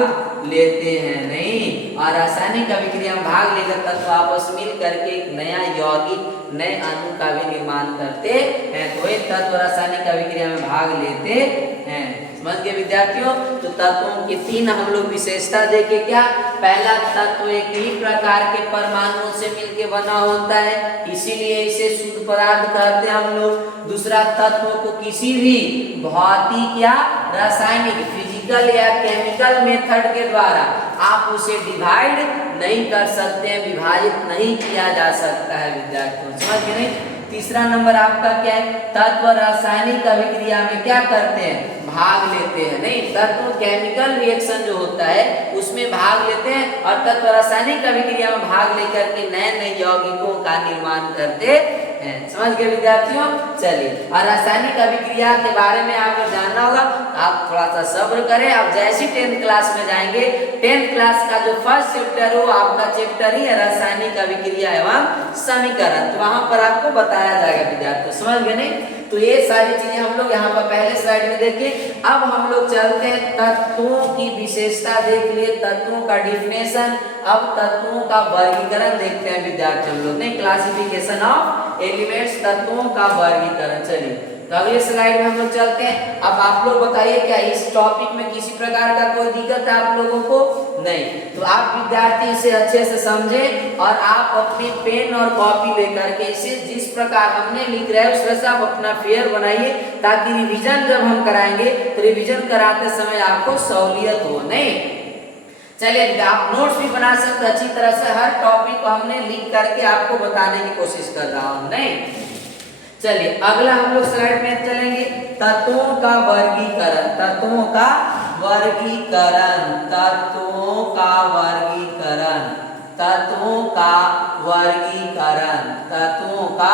लेते हैं। नहीं और रासायनिक अभिक्रिया में भाग लेकर तत्व आपस मिल करके एक नया यौगिक नए अणु का भी निर्माण करते हैं। तो ये तत्व रासायनिक अभिक्रिया में भाग लेते हैं। समझ गए विद्यार्थियों। तो तत्वों की 3 हम लोग विशेषता देखे। क्या पहला तत्व एक ही प्रकार के परमाणुओं से मिलके बना होता है इसीलिए इसे शुद्ध पदार्थ कहते हैं हम लोग। दूसरा तत्व को किसी भी भौतिक या रासायनिक फिजिकल या केमिकल मेथड के द्वारा आप उसे डिवाइड नहीं कर सकते हैं विभाजित नहीं किया जा सकता है विद्यार्थियों। समझ गए नहीं। तीसरा नंबर आपका क्या है तत्व रासायनिक अभिक्रिया में क्या करते हैं भाग लेते हैं। नहीं तत्व केमिकल रिएक्शन जो होता है उसमें भाग लेते हैं और तत्व रासायनिक अभिक्रिया में भाग लेकर के नए नए यौगिकों का निर्माण करते हैं। समझ गए विद्यार्थियों। चलिए और रासायनिक अभिक्रिया के बारे में आपको जानना होगा आप थोड़ा सा सब्र करें। आप जैसे 10th क्लास में जाएंगे 10th क्लास का जो फर्स्ट चैप्टर है वो आपका चैप्टर ही है रासायनिक अभिक्रिया एवं समीकरण। तो वहां पर आपको बताया जाएगा विद्यार्थियों। समझ गए नहीं। तो ये सारी चीजें हम लोग यहाँ पर पहले स्लाइड में देखें। अब हम लोग चलते हैं तत्वों की विशेषता देख लिए तत्वों का डिफिनेशन। अब तत्वों का वर्गीकरण देखते हैं विद्यार्थी हम लोग ने क्लासिफिकेशन ऑफ एलिमेंट्स तत्वों का वर्गीकरण। चलिए तो अगले स्लाइड में हम लोग चलते हैं। अब आप लोग बताइए क्या इस टॉपिक में किसी प्रकार का कोई दिक्कत है आप लोगों को। नहीं तो आप विद्यार्थी इसे अच्छे से समझें और आप अपनी पेन और कॉपी लेकर के इसे जिस प्रकार हमने लिख रहे हैं उस तरह से आप अपना फेयर बनाइए ताकि रिवीजन जब हम कराएंगे तो रिवीजन कराते समय आपको सहूलियत हो। नहीं चलिए आप नोट्स भी बना सकते अच्छी तरह से। हर टॉपिक को हमने लिख करके आपको बताने की कोशिश कर रहा हूँ। नहीं चलिए अगला हम लोग स्लाइड में चलेंगे तत्वों का वर्गीकरण। तत्वों का वर्गीकरण तत्वों का वर्गीकरण तत्वों का वर्गीकरण तत्वों का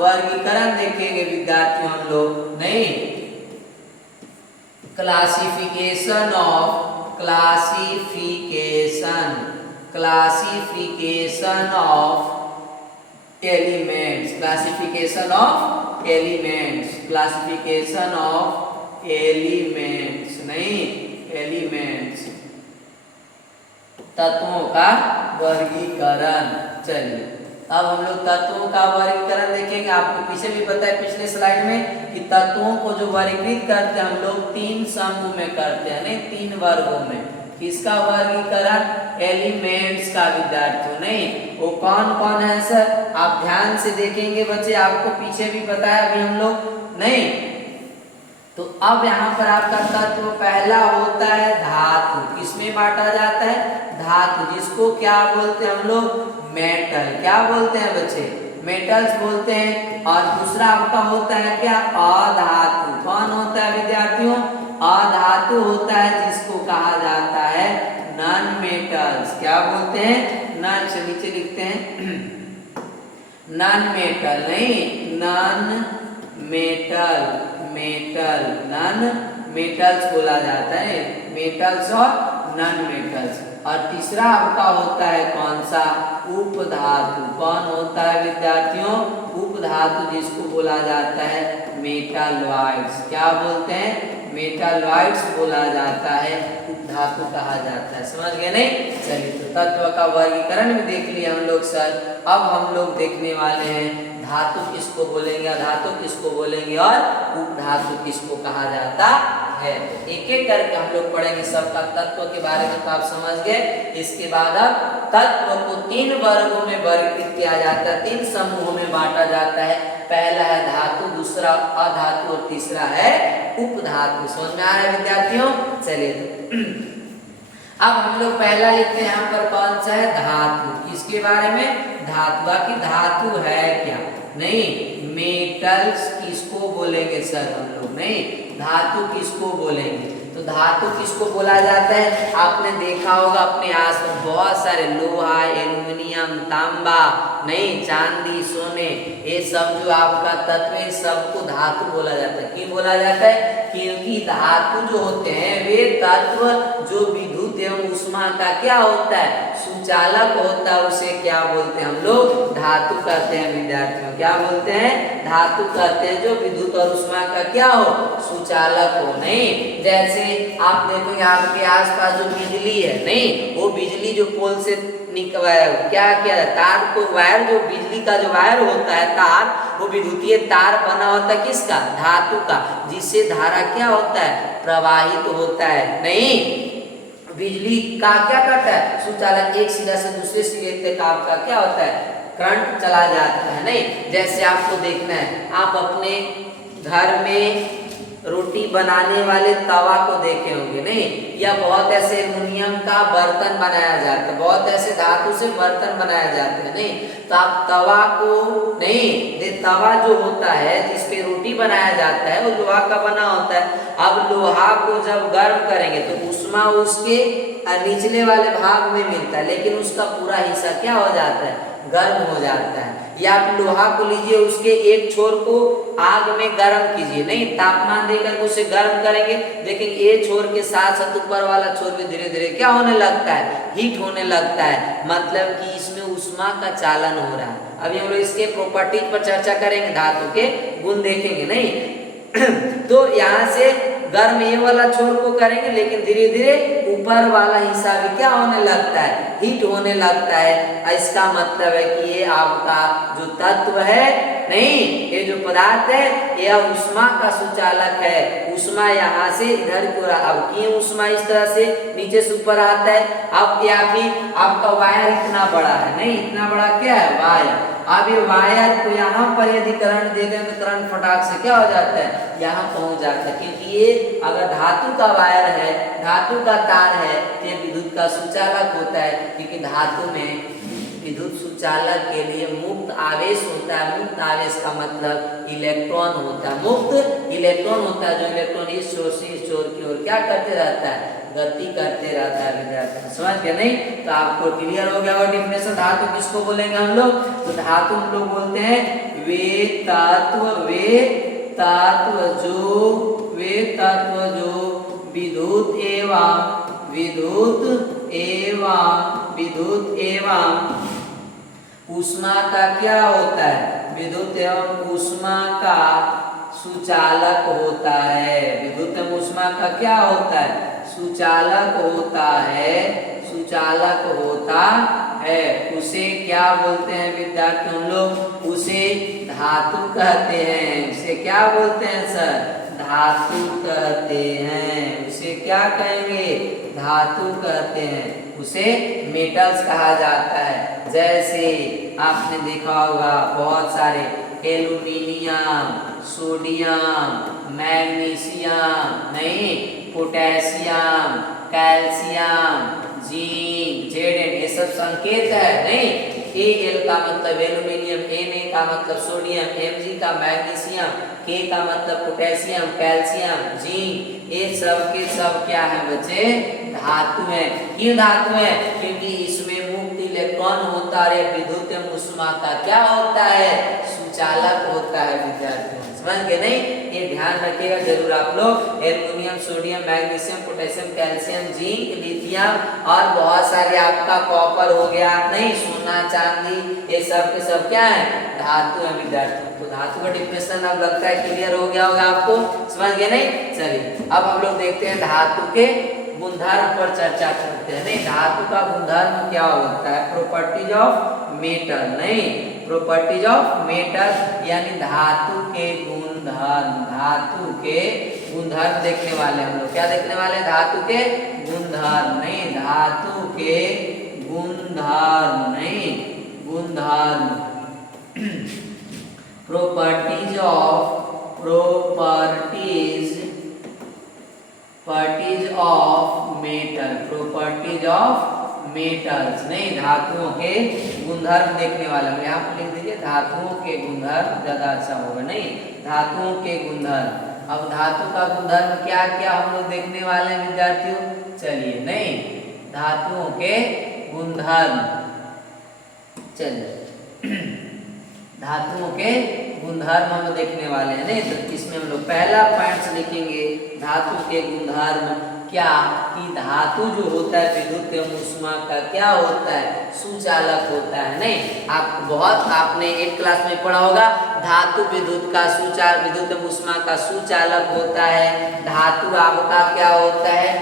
वर्गीकरण देखेंगे विद्यार्थी हम लोग। नहीं classification of elements classification of elements नहीं एलिमेंट्स तत्वों का वर्गीकरण। चलिए अब हम लोग तत्वों का वर्गीकरण देखेंगे। आपको पीछे भी पता है पिछले स्लाइड में कि तत्वों को जो वर्गीकृत करते हैं हम लोग 3 समूह में करते हैं। नहीं 3 वर्गों में किसका वर्गीकरण? एलिमेंट्स का विद्यार्थियों। नहीं, वो कौन कौन है सर? आप ध्यान से देखेंगे बच्चे, आपको पीछे भी पता है अभी हम लोग। नहीं, तो अब यहाँ पर आपका तत्व पहला होता है धातु। किसमें बांटा जाता है? धातु, जिसको क्या बोलते हैं हम लोग? मेटल। क्या बोलते हैं बच्चे? मेटल्स बोलते हैं। और दूसरा आपका होता है क्या? अधातु। कौन होता है विद्यार्थियों? अधातु होता है, जिसको कहा जाता है नॉन मेटल्स। क्या बोलते हैं? नॉन से नीचे लिखते हैं नॉन मेटल। नहीं, non metal, metal, non metals बोला जाता है। मेटल्स और नॉन मेटल्स। और तीसरा आपका होता है कौन सा? उपधातु। कौन होता है विद्यार्थियों? उपधातु, जिसको बोला जाता है मेटालॉइड्स। क्या बोलते हैं? मेटालॉइड्स बोला जाता है, उपधातु कहा जाता है। समझ गए? नहीं, चलिए, तो तत्व का वर्गीकरण भी देख लिया हम लोग सर। अब हम लोग देखने वाले हैं धातु किसको बोलेंगे, धातु किसको बोलेंगे और उपधातु किसको कहा जाता है। एक एक करके हम लोग पढ़ेंगे सबका तत्व के बारे में, तो आप समझ गए। इसके बाद अब तत्व को 3 वर्गों में वर्गीकृत किया जाता है, 3 समूहों में बांटा जाता है। पहला है धातु, दूसरा अधातु और तीसरा है उपधातु। समझ में आ रहा है विद्यार्थियों? चलिए, अब हम लोग पहला लिखते हैं यहाँ पर कौन सा है? धातु। किसके बारे में? धातु। की धातु है क्या? नहीं, मेटल्स किसको बोलेंगे सर हम लोग? नहीं, धातु किसको बोलेंगे? तो धातु किसको बोला जाता है? आपने देखा होगा अपने आसपास बहुत सारे लोहा, एल्युमिनियम, तांबा, नहीं, चांदी, सोने, ये सब जो आपका तत्व है सबको धातु बोला जाता है। क्यों बोला जाता है? क्योंकि धातु जो होते हैं वे तत्व जो विद्युत एवं ऊष्मा का क्या होता है? सुचालक होता है। उसे क्या बोलते हैं हम लोग? धातु कहते हैं विद्यार्थियों। क्या बोलते हैं? धातु कहते हैं, जो विद्युत और ऊष्मा का क्या हो? सुचालक हो। नहीं, जैसे आप देखोगे आपके आसपास जो बिजली है, नहीं, वो बिजली जो पोल से क्या क्या तार को, वायर, जो बिजली का जो वायर होता है तार, वो विद्युतीय तार बना होता है किसका? धातु का, जिससे धारा क्या होता है? प्रवाहित होता है। नहीं, बिजली का क्या करता है? सुचालक, एक सिरा से दूसरे सिरे तक आपका क्या होता है? करंट चला जाता है। नहीं, जैसे आपको देखना है, आप अपने घर में रोटी बनाने वाले तवा को देखे होंगे, नहीं, या बहुत ऐसे एल्युमिनियम का बर्तन बनाया जाता है, बहुत ऐसे धातु से बर्तन बनाया जाते हैं। नहीं, तो आप तवा को, नहीं, तवा जो होता है जिसपे रोटी बनाया जाता है वो लोहा का बना होता है। अब लोहा को जब गर्म करेंगे तो ऊष्मा उसके निचले वाले भाग में मिलता है, लेकिन उसका पूरा हिस्सा क्या हो जाता है? गर्म हो जाता है। या आप लोहा को लीजिए, उसके एक छोर को आग में गर्म कीजिए, नहीं, तापमान देकर उसे गर्म करेंगे, लेकिन ये छोर के साथ साथ ऊपर वाला छोर भी धीरे धीरे क्या होने लगता है? हीट होने लगता है। मतलब कि इसमें ऊष्मा का चालन हो रहा है। अभी हम लोग इसके प्रॉपर्टीज पर चर्चा करेंगे, धातु के गुण देखेंगे। नहीं तो यहाँ से गर्म ये वाला छोर को करेंगे, लेकिन धीरे धीरे ऊपर वाला हिस्सा भी क्या होने लगता है? हीट होने लगता है। इसका मतलब है कि ये आपका जो तत्व है, नहीं, ये जो पदार्थ है यह ऊष्मा का सुचालक है। ऊष्मा यहाँ से इधर की ओर, अब क्यों ऊष्मा इस तरह से नीचे से ऊपर आता है? अब या फिर आपका वायर इतना बड़ा है, नहीं, इतना बड़ा क्या है? वायर। अब ये वायर को यहाँ पर यदि करंट दे दें तो करंट फटाक से क्या हो जाता है? यहाँ पहुँच जाता है। क्योंकि ये अगर धातु का वायर है, धातु का तार है, तो ये विद्युत का सुचालक होता है। क्योंकि धातु में विद्युत सुचालक के लिए मुक्त आवेश होता है। मुक्त आवेश का मतलब इलेक्ट्रॉन होता है। मुक्त इलेक्ट्रॉन होता है, जो इलेक्ट्रॉन इस छोर से इस छोर की ओर क्या करते रहता है? गति करते रहता है विद्यार्थी। समझ गए? नहीं, तो आपको क्लियर हो गया। और डिफिनेशन धातु किसको बोलेंगे हम लोग? तो धातु हम लोग बोलते हैं वे तत्व जो विद्युत एवं ऊष्मा का क्या होता है? विद्युत एवं ऊष्मा का सुचालक होता है। विद्युत एवं ऊष्मा का क्या होता है? सुचालक होता है। सुचालक होता है। उसे क्या बोलते हैं विद्यार्थी हम लोग? उसे धातु कहते हैं। उसे क्या बोलते हैं सर? धातु कहते हैं। उसे क्या कहेंगे? धातु कहते हैं। उसे मेटल्स कहा जाता है। जैसे आपने देखा होगा बहुत सारे एल्यूमिनियम, सोडियम, मैग्नीशियम, नहीं, पोटेशियम, कैल्शियम, जिंक, जेड, ये सब संकेत है, नहीं। एल का मतलब एल्यूमिनियम, Na का मतलब सोडियम, Mg का मैग्नीशियम, K का मतलब पोटेशियम, कैल्शियम, जिंक, ये सब के सब क्या है बच्चे? धातु है। क्यों धातु है? क्योंकि इसमें मुक्त इलेक्ट्रॉन होता है। विद्युत ऊष्मा का क्या होता है? सुचालक होता है। विद्यार्थियों समझ गए नहीं? ये ध्यान रखिएगा जरूर आप लोग। Aluminium, sodium, magnesium, potassium, calcium, zinc, lithium और बहुत सारे आपका कॉपर हो गया, नहीं, सोना, चांदी, ये सब के सब क्या है? धातु है विद्यार्थियों। तो धातु का डिफिनेशन अब लगता है क्लियर हो गया होगा आपको। समझ गए नहीं? चलिए अब हम लोग देखते हैं धातु के गुणधर्म पर चर्चा करते हैं। नहीं, धातु का गुणधर्म क्या होता है? प्रॉपर्टीज ऑफ मेटल, नहीं, प्रॉपर्टीज ऑफ मेटल यानी धातु के गुणधर्म। धातु के गुणधर्म देखने वाले हम लोग। क्या देखने वाले? धातु के गुणधर्म, नहीं, धातु के गुणधर्म, नहीं, गुणधर्म। Properties of metal, properties of metals, नहीं, धातुओं के गुणधर्म देखने वाला। यहाँ पर लिख दीजिए धातुओं के गुणधर्म, ज्यादा अच्छा होगा, नहीं, धातुओं के गुणधर्म। अब धातु का गुणधर्म क्या क्या हम लोग देखने वाले हैं विद्यार्थियों? चलिए, नहीं, धातुओं के गुणधर्म, चलिए धातुओं के गुणधर्म हम देखने वाले हैं। नहीं, तो इसमें हम लोग पहला पॉइंट लिखेंगे धातु के गुणधर्म। क्या कि धातु जो होता है विद्युत ऊष्मा का क्या होता है? सुचालक होता है। नहीं, आप बहुत आपने एक क्लास में पढ़ा होगा धातु विद्युत का विद्युत ऊष्मा का सुचालक होता है। धातु आपका क्या होता है?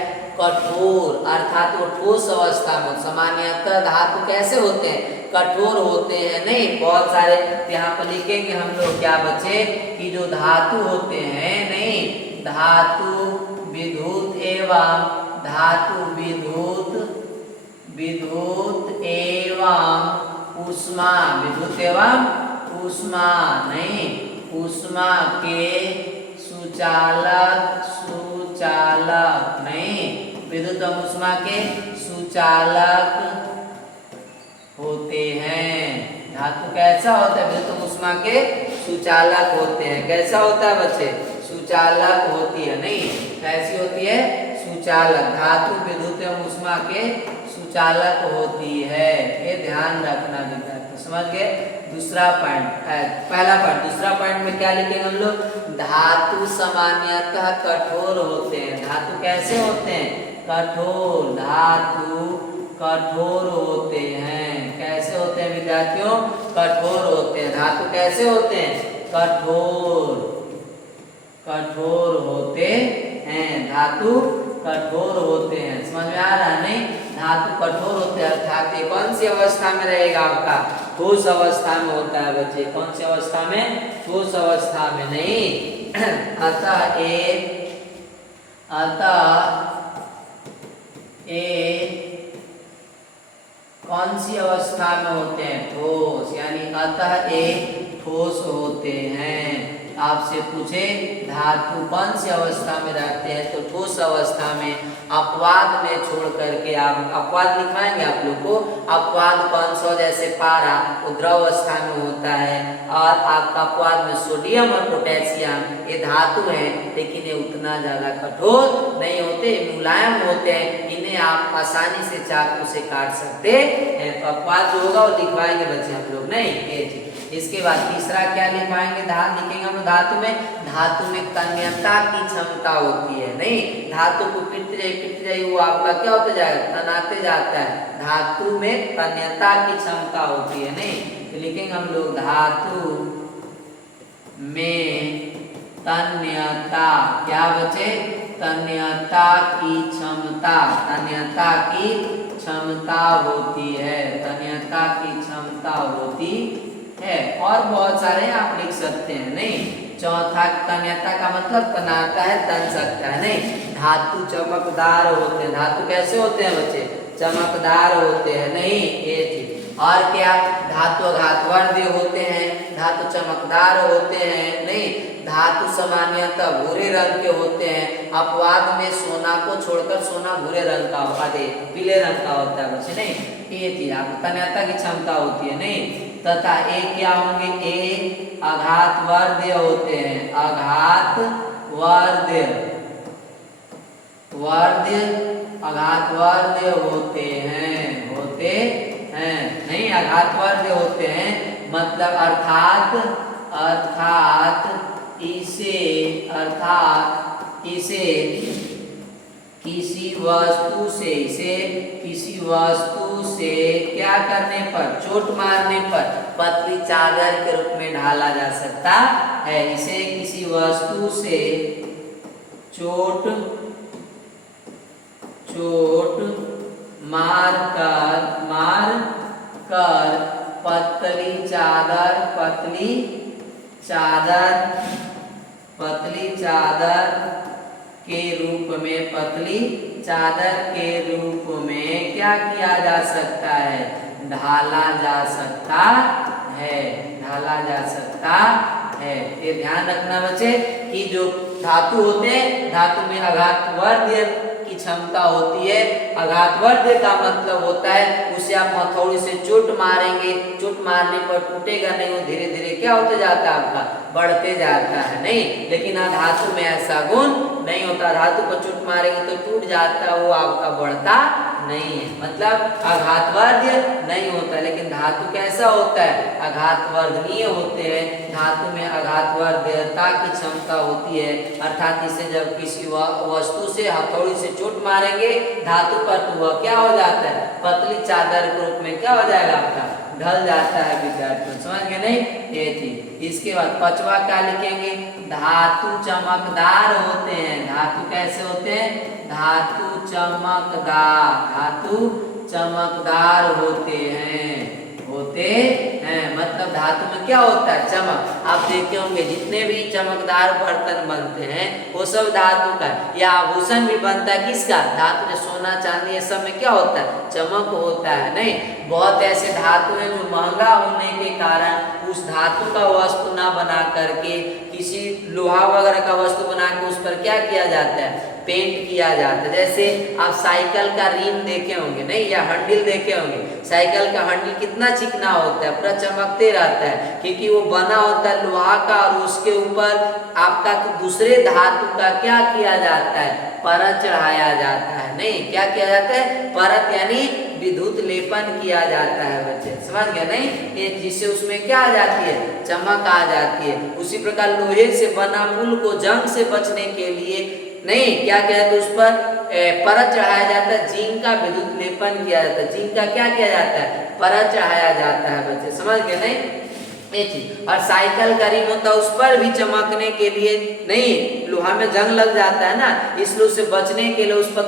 कठोर, अर्थात वो ठोस अवस्था में। सामान्यतः धातु कैसे होते हैं? कठोर होते हैं। नहीं, बहुत सारे यहाँ पर लिखेंगे हम लोग क्या बच्चे कि जो धातु होते हैं, नहीं, धातु विद्युत एवं धातु विद्युत एवं ऊष्मा, विद्युत एवं ऊष्मा, नहीं, ऊष्मा के सुचालक, नहीं, विद्युत ऊष्मा के सुचालक होते हैं। धातु कैसा होता है? विद्युत ऊष्मा के सुचालक होते हैं। कैसा होता है बच्चे? सुचालक होती है। नहीं, कैसी होती है? सुचालक। धातु विद्युत ऊष्मा के सुचालक होती है। ये ध्यान रखना विद्यार्थी। समझ गए? दूसरा पॉइंट, पहला पॉइंट। दूसरा पॉइंट में क्या लिखेंगे हम लोग? धातु सामान्यतः कठोर होते हैं। धातु कैसे होते हैं? कठोर। धातु कठोर होते हैं। कैसे होते हैं विद्यार्थियों? कठोर होते हैं। धातु कैसे होते हैं? कठोर, कठोर होते हैं। धातु कठोर होते हैं। समझ में आ रहा है? नहीं, धातु कठोर होते हैं। अर्थात ये कौन सी अवस्था में रहेगा आपका? ठोस अवस्था में होता है बच्चे। कौन सी अवस्था में? ठोस अवस्था में। नहीं, अतः कौन सी अवस्था में होते हैं? ठोस, यानी अतः एक ठोस होते हैं। आपसे पूछे धातु कौन सी अवस्था में रहते हैं, तो ठोस अवस्था में। अपवाद में छोड़ करके आप अपवाद लिखवाएंगे आप लोग को। अपवाद कौन सा? जैसे पारा, वो द्रव अवस्था में होता है। और आपका अपवाद में सोडियम और पोटेशियम, ये धातु है, लेकिन ये उतना ज्यादा कठोर नहीं होते, मुलायम होते हैं। इन्हें आप आसानी से चाकू से काट सकते हैं। तो अपवाद जो होगा वो लिखवाएंगे बच्चे हम लोग। नहीं, ये चीज। इसके बाद तीसरा क्या लिखवाएंगे? लिखेंगे हम धातु में तन्यता की क्षमता होती है। नहीं, धातु को पिट जाए वो आपका क्या होता जाएगा? तनाते जाता है। धातु में तन्यता की क्षमता होती है। नहीं, तो लिखेंगे हम लोग धातु में तन्यता, क्या बचे? तन्यता की क्षमता, तन्यता की क्षमता होती है। तन्यता की क्षमता होती है। और बहुत सारे आप लिख सकते हैं। नहीं, चौथा तन्यता का मतलब तनाता है, तन सकता है। नहीं, धातु चमकदार होते हैं। धातु कैसे होते हैं बच्चे? चमकदार होते हैं। नहीं, ये चीज। और क्या? धातु आघातवर्धी होते हैं, धातु चमकदार होते हैं। नहीं, धातु सामान्यतः भूरे रंग के होते हैं। अपवाद में सोना को छोड़कर सोना भूरे रंग का होता है, पीले रंग का होता है बच्चे। नहीं, ये चीज आपको तन्यता की क्षमता होती है। नहीं, तथा ए क्या होंगे? ए आघातवर्धी होते हैं। आघातवर्धी आघातवर्धी होते हैं, होते हैं। नहीं, आघातवर्धी होते हैं मतलब अर्थात इसे किसी वस्तु से क्या करने पर? चोट मारने पर पतली चादर के रूप में ढाला जा सकता है। इसे किसी वस्तु से चोट मार कर पतली चादर के रूप में क्या किया जा सकता है? ढाला जा सकता है। ये ध्यान रखना बच्चे कि जो धातु होते हैं, धातु में आघातवर्धी की क्षमता होती है। आघातवर्धी का मतलब होता है उसे आप हथौड़ी से चोट मारेंगे, चोट मारने पर टूटेगा नहीं, वो धीरे धीरे क्या होते जाता है? आपका बढ़ते जाता है। नहीं, लेकिन धातु में ऐसा गुण नहीं होता। धातु पर चोट मारेंगे तो टूट जाता है, वो आपका बढ़ता नहीं है, मतलब आघातवर्धी नहीं होता। लेकिन धातु कैसा होता है? आघातवर्धनीय होते हैं। धातु में आघातवर्धीयता की क्षमता होती है, अर्थात इसे जब किसी वस्तु से हथौड़ी से चोट मारेंगे धातु पर तो वह क्या हो जाता है? पतली चादर के रूप में क्या हो जाएगा? आपका ढल जाता है। विद्यार्थियों समझ गए? नहीं, ये थी। इसके बाद पांचवा क्या लिखेंगे? धातु चमकदार होते हैं। धातु कैसे होते हैं? धातु चमकदार होते हैं मतलब धातु में क्या होता है? चमक। आप देखे होंगे जितने भी चमकदार बर्तन बनते हैं वो सब धातु का, या आभूषण भी बनता है किसका? धातु। सोना चांदी ये सब में क्या होता है? चमक होता है। नहीं, बहुत ऐसे धातु हैं जो महंगा होने के कारण उस धातु का वस्तु ना बना करके किसी लोहा वगैरह का वस्तु बना के उस पर क्या किया जाता है? पेंट किया जाता है। जैसे आप साइकिल का रिम देखे होंगे, नहीं, या हैंडल देखे होंगे। साइकिल का हैंडल कितना चिकना होता है, पूरा चमकते रहता है, क्योंकि वो बना होता है लोहा का और उसके ऊपर आपका दूसरे धातु का क्या किया जाता है? परत चढ़ाया जाता है। नहीं, क्या किया जाता है? परत यानी विद्युत लेपन किया जाता है बच्चे। समझ गए? नहीं, ये जिससे उसमें क्या आ जाती है? चमक आ जाती है। उसी प्रकार लोहे से बना पुल को जंग से बचने के लिए नहीं क्या किया जाता है? उस पर परत चढ़ाया जाता है, जिंक का विद्युत लेपन किया जाता है। जिंक का क्या किया जाता है? परत चढ़ाया जाता है बच्चे। समझ गए? नहीं, ये चीज। और साइकिल का रिम होता है उस पर भी चमकने के लिए, नहीं, लोहा में जंग लग जाता है ना, इसलिए उससे बचने के लिए उस पर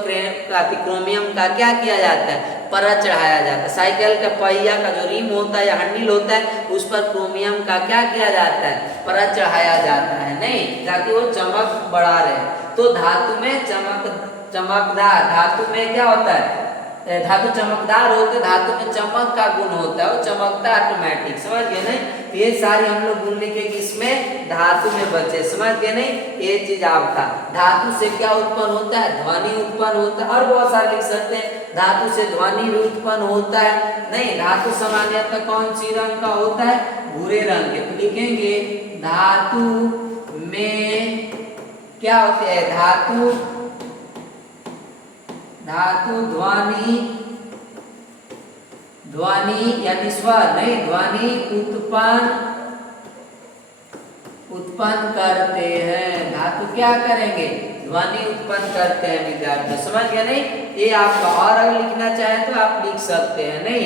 क्रोमियम का क्या किया जाता है? परत चढ़ाया जाता है। साइकिल का पहिया का जो रिम होता है या हैंडल होता है उस पर क्रोमियम का क्या किया जाता है? परत चढ़ाया जाता है। नहीं, ताकि वो चमक बढ़ा रहे। तो धातु में चमकदार, धातु में क्या होता है? धातु चमकदार होते, धातु में चमक का गुण होता है, वो चमकता ऑटोमेटिक। समझ गए? नहीं, ये सारी हम लोग गुण लिखे किसमें? धातु में बचे। समझ गए? नहीं, ये चीज आपका धातु से क्या उत्पन्न होता है? ध्वनि उत्पन्न होता है। और बहुत सारे लिख सकते हैं, धातु से ध्वनि भी उत्पन्न होता है। नहीं, धातु सामान्यतः कौन सी रंग का होता है? भूरे रंग के। तो लिखेंगे धातु में क्या होते हैं? धातु ध्वनि यानी स्वर, नहीं, ध्वनि उत्पन्न करते हैं। धातु क्या करेंगे? ध्वनि उत्पन्न करते हैं विद्यार्थी। समझ गए? नहीं, ये आपका। और अगर लिखना चाहे तो आप लिख सकते हैं। नहीं,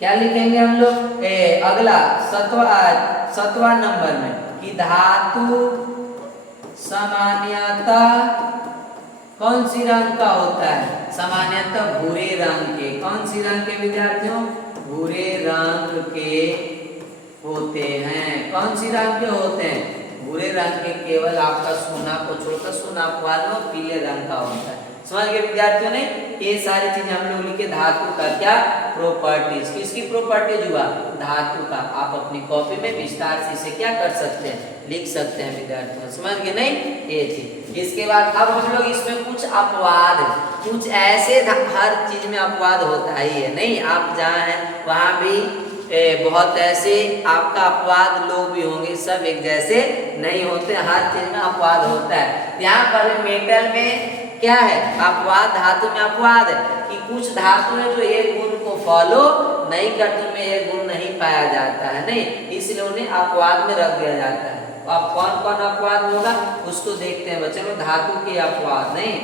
क्या लिखेंगे हम लोग? अगला सतवा नंबर में कि धातु सामान्यतः कौन सी रंग का होता है? सामान्यतः भूरे रंग के। कौन सी रंग के विद्यार्थियों? भूरे रंग के होते हैं। कौन सी रंग के होते हैं? भूरे रंग के, केवल आपका सोना को छोड़कर सोना अपवाद में पीले रंग का होता है। समझ गए विद्यार्थियों ने? ये सारी चीजें हम लोग लिखे धातु का क्या प्रॉपर्टीज। किसकी प्रॉपर्टीज हुआ? धातु का। आप अपनी कॉपी में विस्तार से इसे क्या कर सकते हैं? लिख सकते हैं विद्यार्थियों। समझ गए नहीं? ये चीज। इसके बाद अब हम लोग इसमें कुछ अपवाद, कुछ ऐसे हर चीज में अपवाद होता ही है नहीं, आप जहाँ हैं वहाँ भी बहुत ऐसे आपका अपवाद लोग भी होंगे, सब एक जैसे नहीं होते, हर चीज में अपवाद होता है। यहाँ पर मेटल में क्या है? अपवाद। धातु में अपवाद है कि कुछ धातु है जो एक गुण को फॉलो नहीं करती, में एक गुण नहीं पाया जाता है नहीं, इसलिए उन्हें अपवाद में रख दिया जाता है। तो अब कौन कौन अपवाद होगा उसको देखते हैं बच्चों में। धातु के अपवाद नहीं,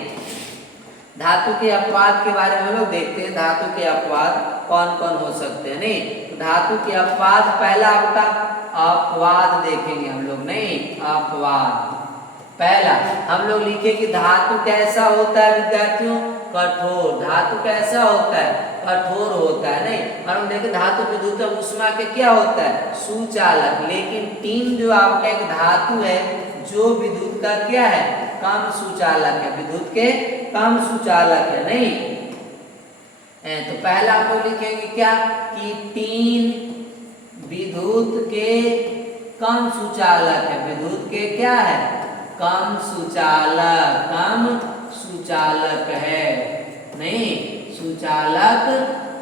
धातु के अपवाद के बारे में हम लोग देखते हैं। धातु के अपवाद कौन कौन हो सकते हैं नहीं। तो धातु के अपवाद, पहला आपका अपवाद देखेंगे हम लोग नहीं। अपवाद पहला हम लोग लिखे कि धातु कैसा होता है विद्यार्थियों? कठोर। धातु कैसा होता है? कठोर होता है नहीं। और हम देखें धातु विद्युत ऊष्मा के क्या होता है? सुचालक। लेकिन टीन जो आपका एक धातु है जो विद्युत का क्या है? कम सुचालक है, विद्युत के कम सुचालक है नहीं। तो पहला हम लोग लिखेंगे क्या कि टीन विद्युत के कम सुचालक है। विद्युत के क्या है? कम सुचालक, कम सुचालक है नहीं, सुचालक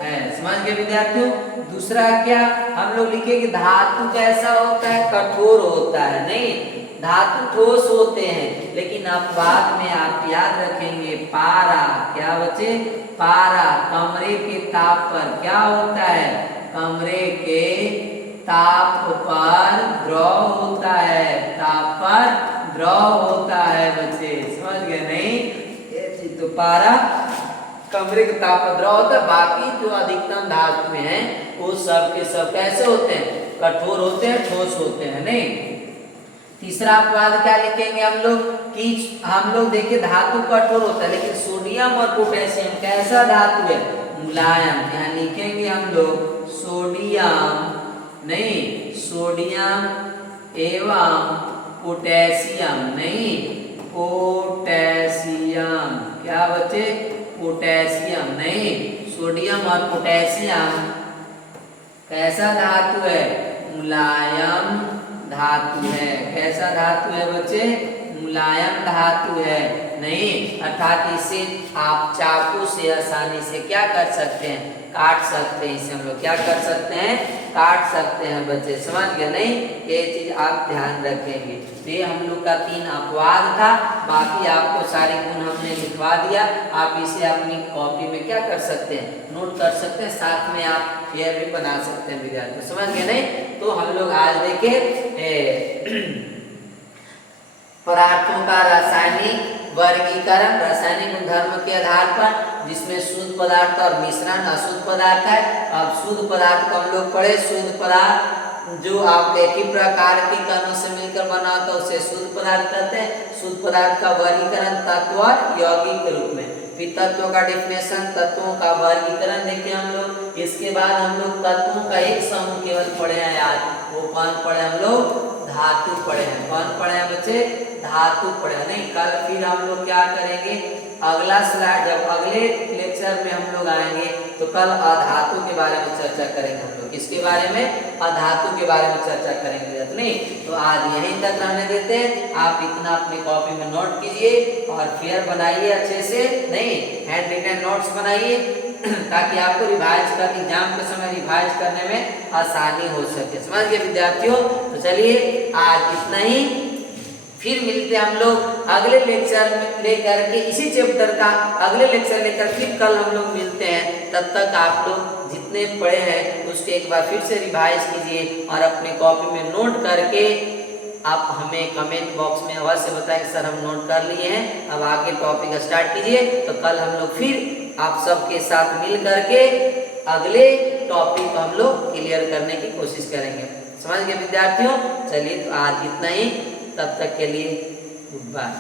है। समझ गए विद्यार्थियों? दूसरा क्या हम लोग लिखेंगे? धातु कैसा होता है? कठोर होता है नहीं। धातु ठोस होते हैं, लेकिन अपवाद में आप याद रखेंगे पारा। क्या बच्चे? पारा। कमरे के ताप पर क्या होता है? कमरे के ताप पर द्रव होता है, ताप पर द्रव होता है बच्चे। समझ गए नहीं? ये चीज तो पारा कमरे के ताप पर द्रव होता है। बाकी जो अधिकतम धातु हैं वो सब के सब कैसे होते हैं? कठोर होते हैं, ठोस होते हैं नहीं। तीसरा अपवाद क्या लिखेंगे हम लोग कि हम लोग देखिए धातु कठोर होता है, लेकिन सोडियम और पोटेशियम कैसा धातु है? मुलायम। यहाँ लिखेंगे हम लोग सोडियम नहीं, सोडियम एवं पोटेशियम नहीं, पोटेशियम। क्या बच्चे? पोटेशियम नहीं। सोडियम और पोटेशियम कैसा धातु है? मुलायम धातु है। कैसा धातु है बच्चे? मुलायम धातु है नहीं। अर्थात इसे आप चाकू से आसानी से क्या कर सकते हैं? काट सकते हैं। इसे हम लोग क्या कर सकते हैं? काट सकते हैं बच्चे। समझ गए नहीं? ये चीज आप ध्यान रखेंगे। ये हम लोग का 3 अपवाद था। बाकी आपको सारे गुण हमने लिखवा दिया, आप इसे अपनी कॉपी में क्या कर सकते हैं? नोट कर सकते हैं, साथ में आप ये भी बना सकते हैं विद्यार्थी। समझ गए नहीं? तो हम लोग आज देखें पदार्थों का रासायनिक वर्गीकरण, रासायनिक गुणधर्म के आधार पर, जिसमें शुद्ध पदार्थ और मिश्रण अशुद्ध पदार्थ है। अब शुद्ध पदार्थ को हम लोग पढ़े। शुद्ध पदार्थ जो आप एक ही प्रकार के कणों से मिलकर बना होता है उसे शुद्ध पदार्थ कहते हैं। शुद्ध पदार्थ का वर्गीकरण तत्व और यौगिक के रूप में। फिर तत्वों का डिफिनेशन, तत्वों का वर्गीकरण देखें हम लोग। इसके बाद हम लोग तत्वों का एक समूह केवल पढ़े हैं आज। वो कौन पढ़े हम लोग? धातु पढ़े हैं। कौन पढ़े हैं बच्चे? धातु पढ़े नहीं। कल फिर हम लोग क्या करेंगे? अगला स्लाइड, जब अगले लेक्चर में हम लोग आएंगे तो कल अधातु के बारे में चर्चा करेंगे हम लोग। किसके बारे में? अधातु के बारे में चर्चा करेंगे नहीं। तो आज यहीं तक रहने देते हैं। आप इतना अपनी कॉपी में नोट कीजिए और फेयर बनाइए अच्छे से नहीं, हैंड रिटन नोट्स बनाइए ताकि आपको रिवाइज कर एग्जाम के समय रिवाइज करने में आसानी हो सके। समझ गए विद्यार्थियों? तो चलिए आज इतना ही। फिर मिलते हैं हम लोग अगले लेक्चर में लेकर के इसी चैप्टर का अगले लेक्चर लेकर फिर कल हम लोग मिलते हैं। तब तक आप लोग जितने पढ़े हैं उसके एक बार फिर से रिवाइज कीजिए और अपने कॉपी में नोट करके आप हमें कमेंट बॉक्स में अवश्य बताएं सर हम नोट कर लिए हैं, अब आगे टॉपिक स्टार्ट कीजिए। तो कल हम लोग फिर आप सबके साथ मिल करके अगले टॉपिक को हम लोग क्लियर करने की कोशिश करेंगे। समझ गए विद्यार्थियों? चलिए तो आज इतना ही, तब तक के लिए गुड बाय।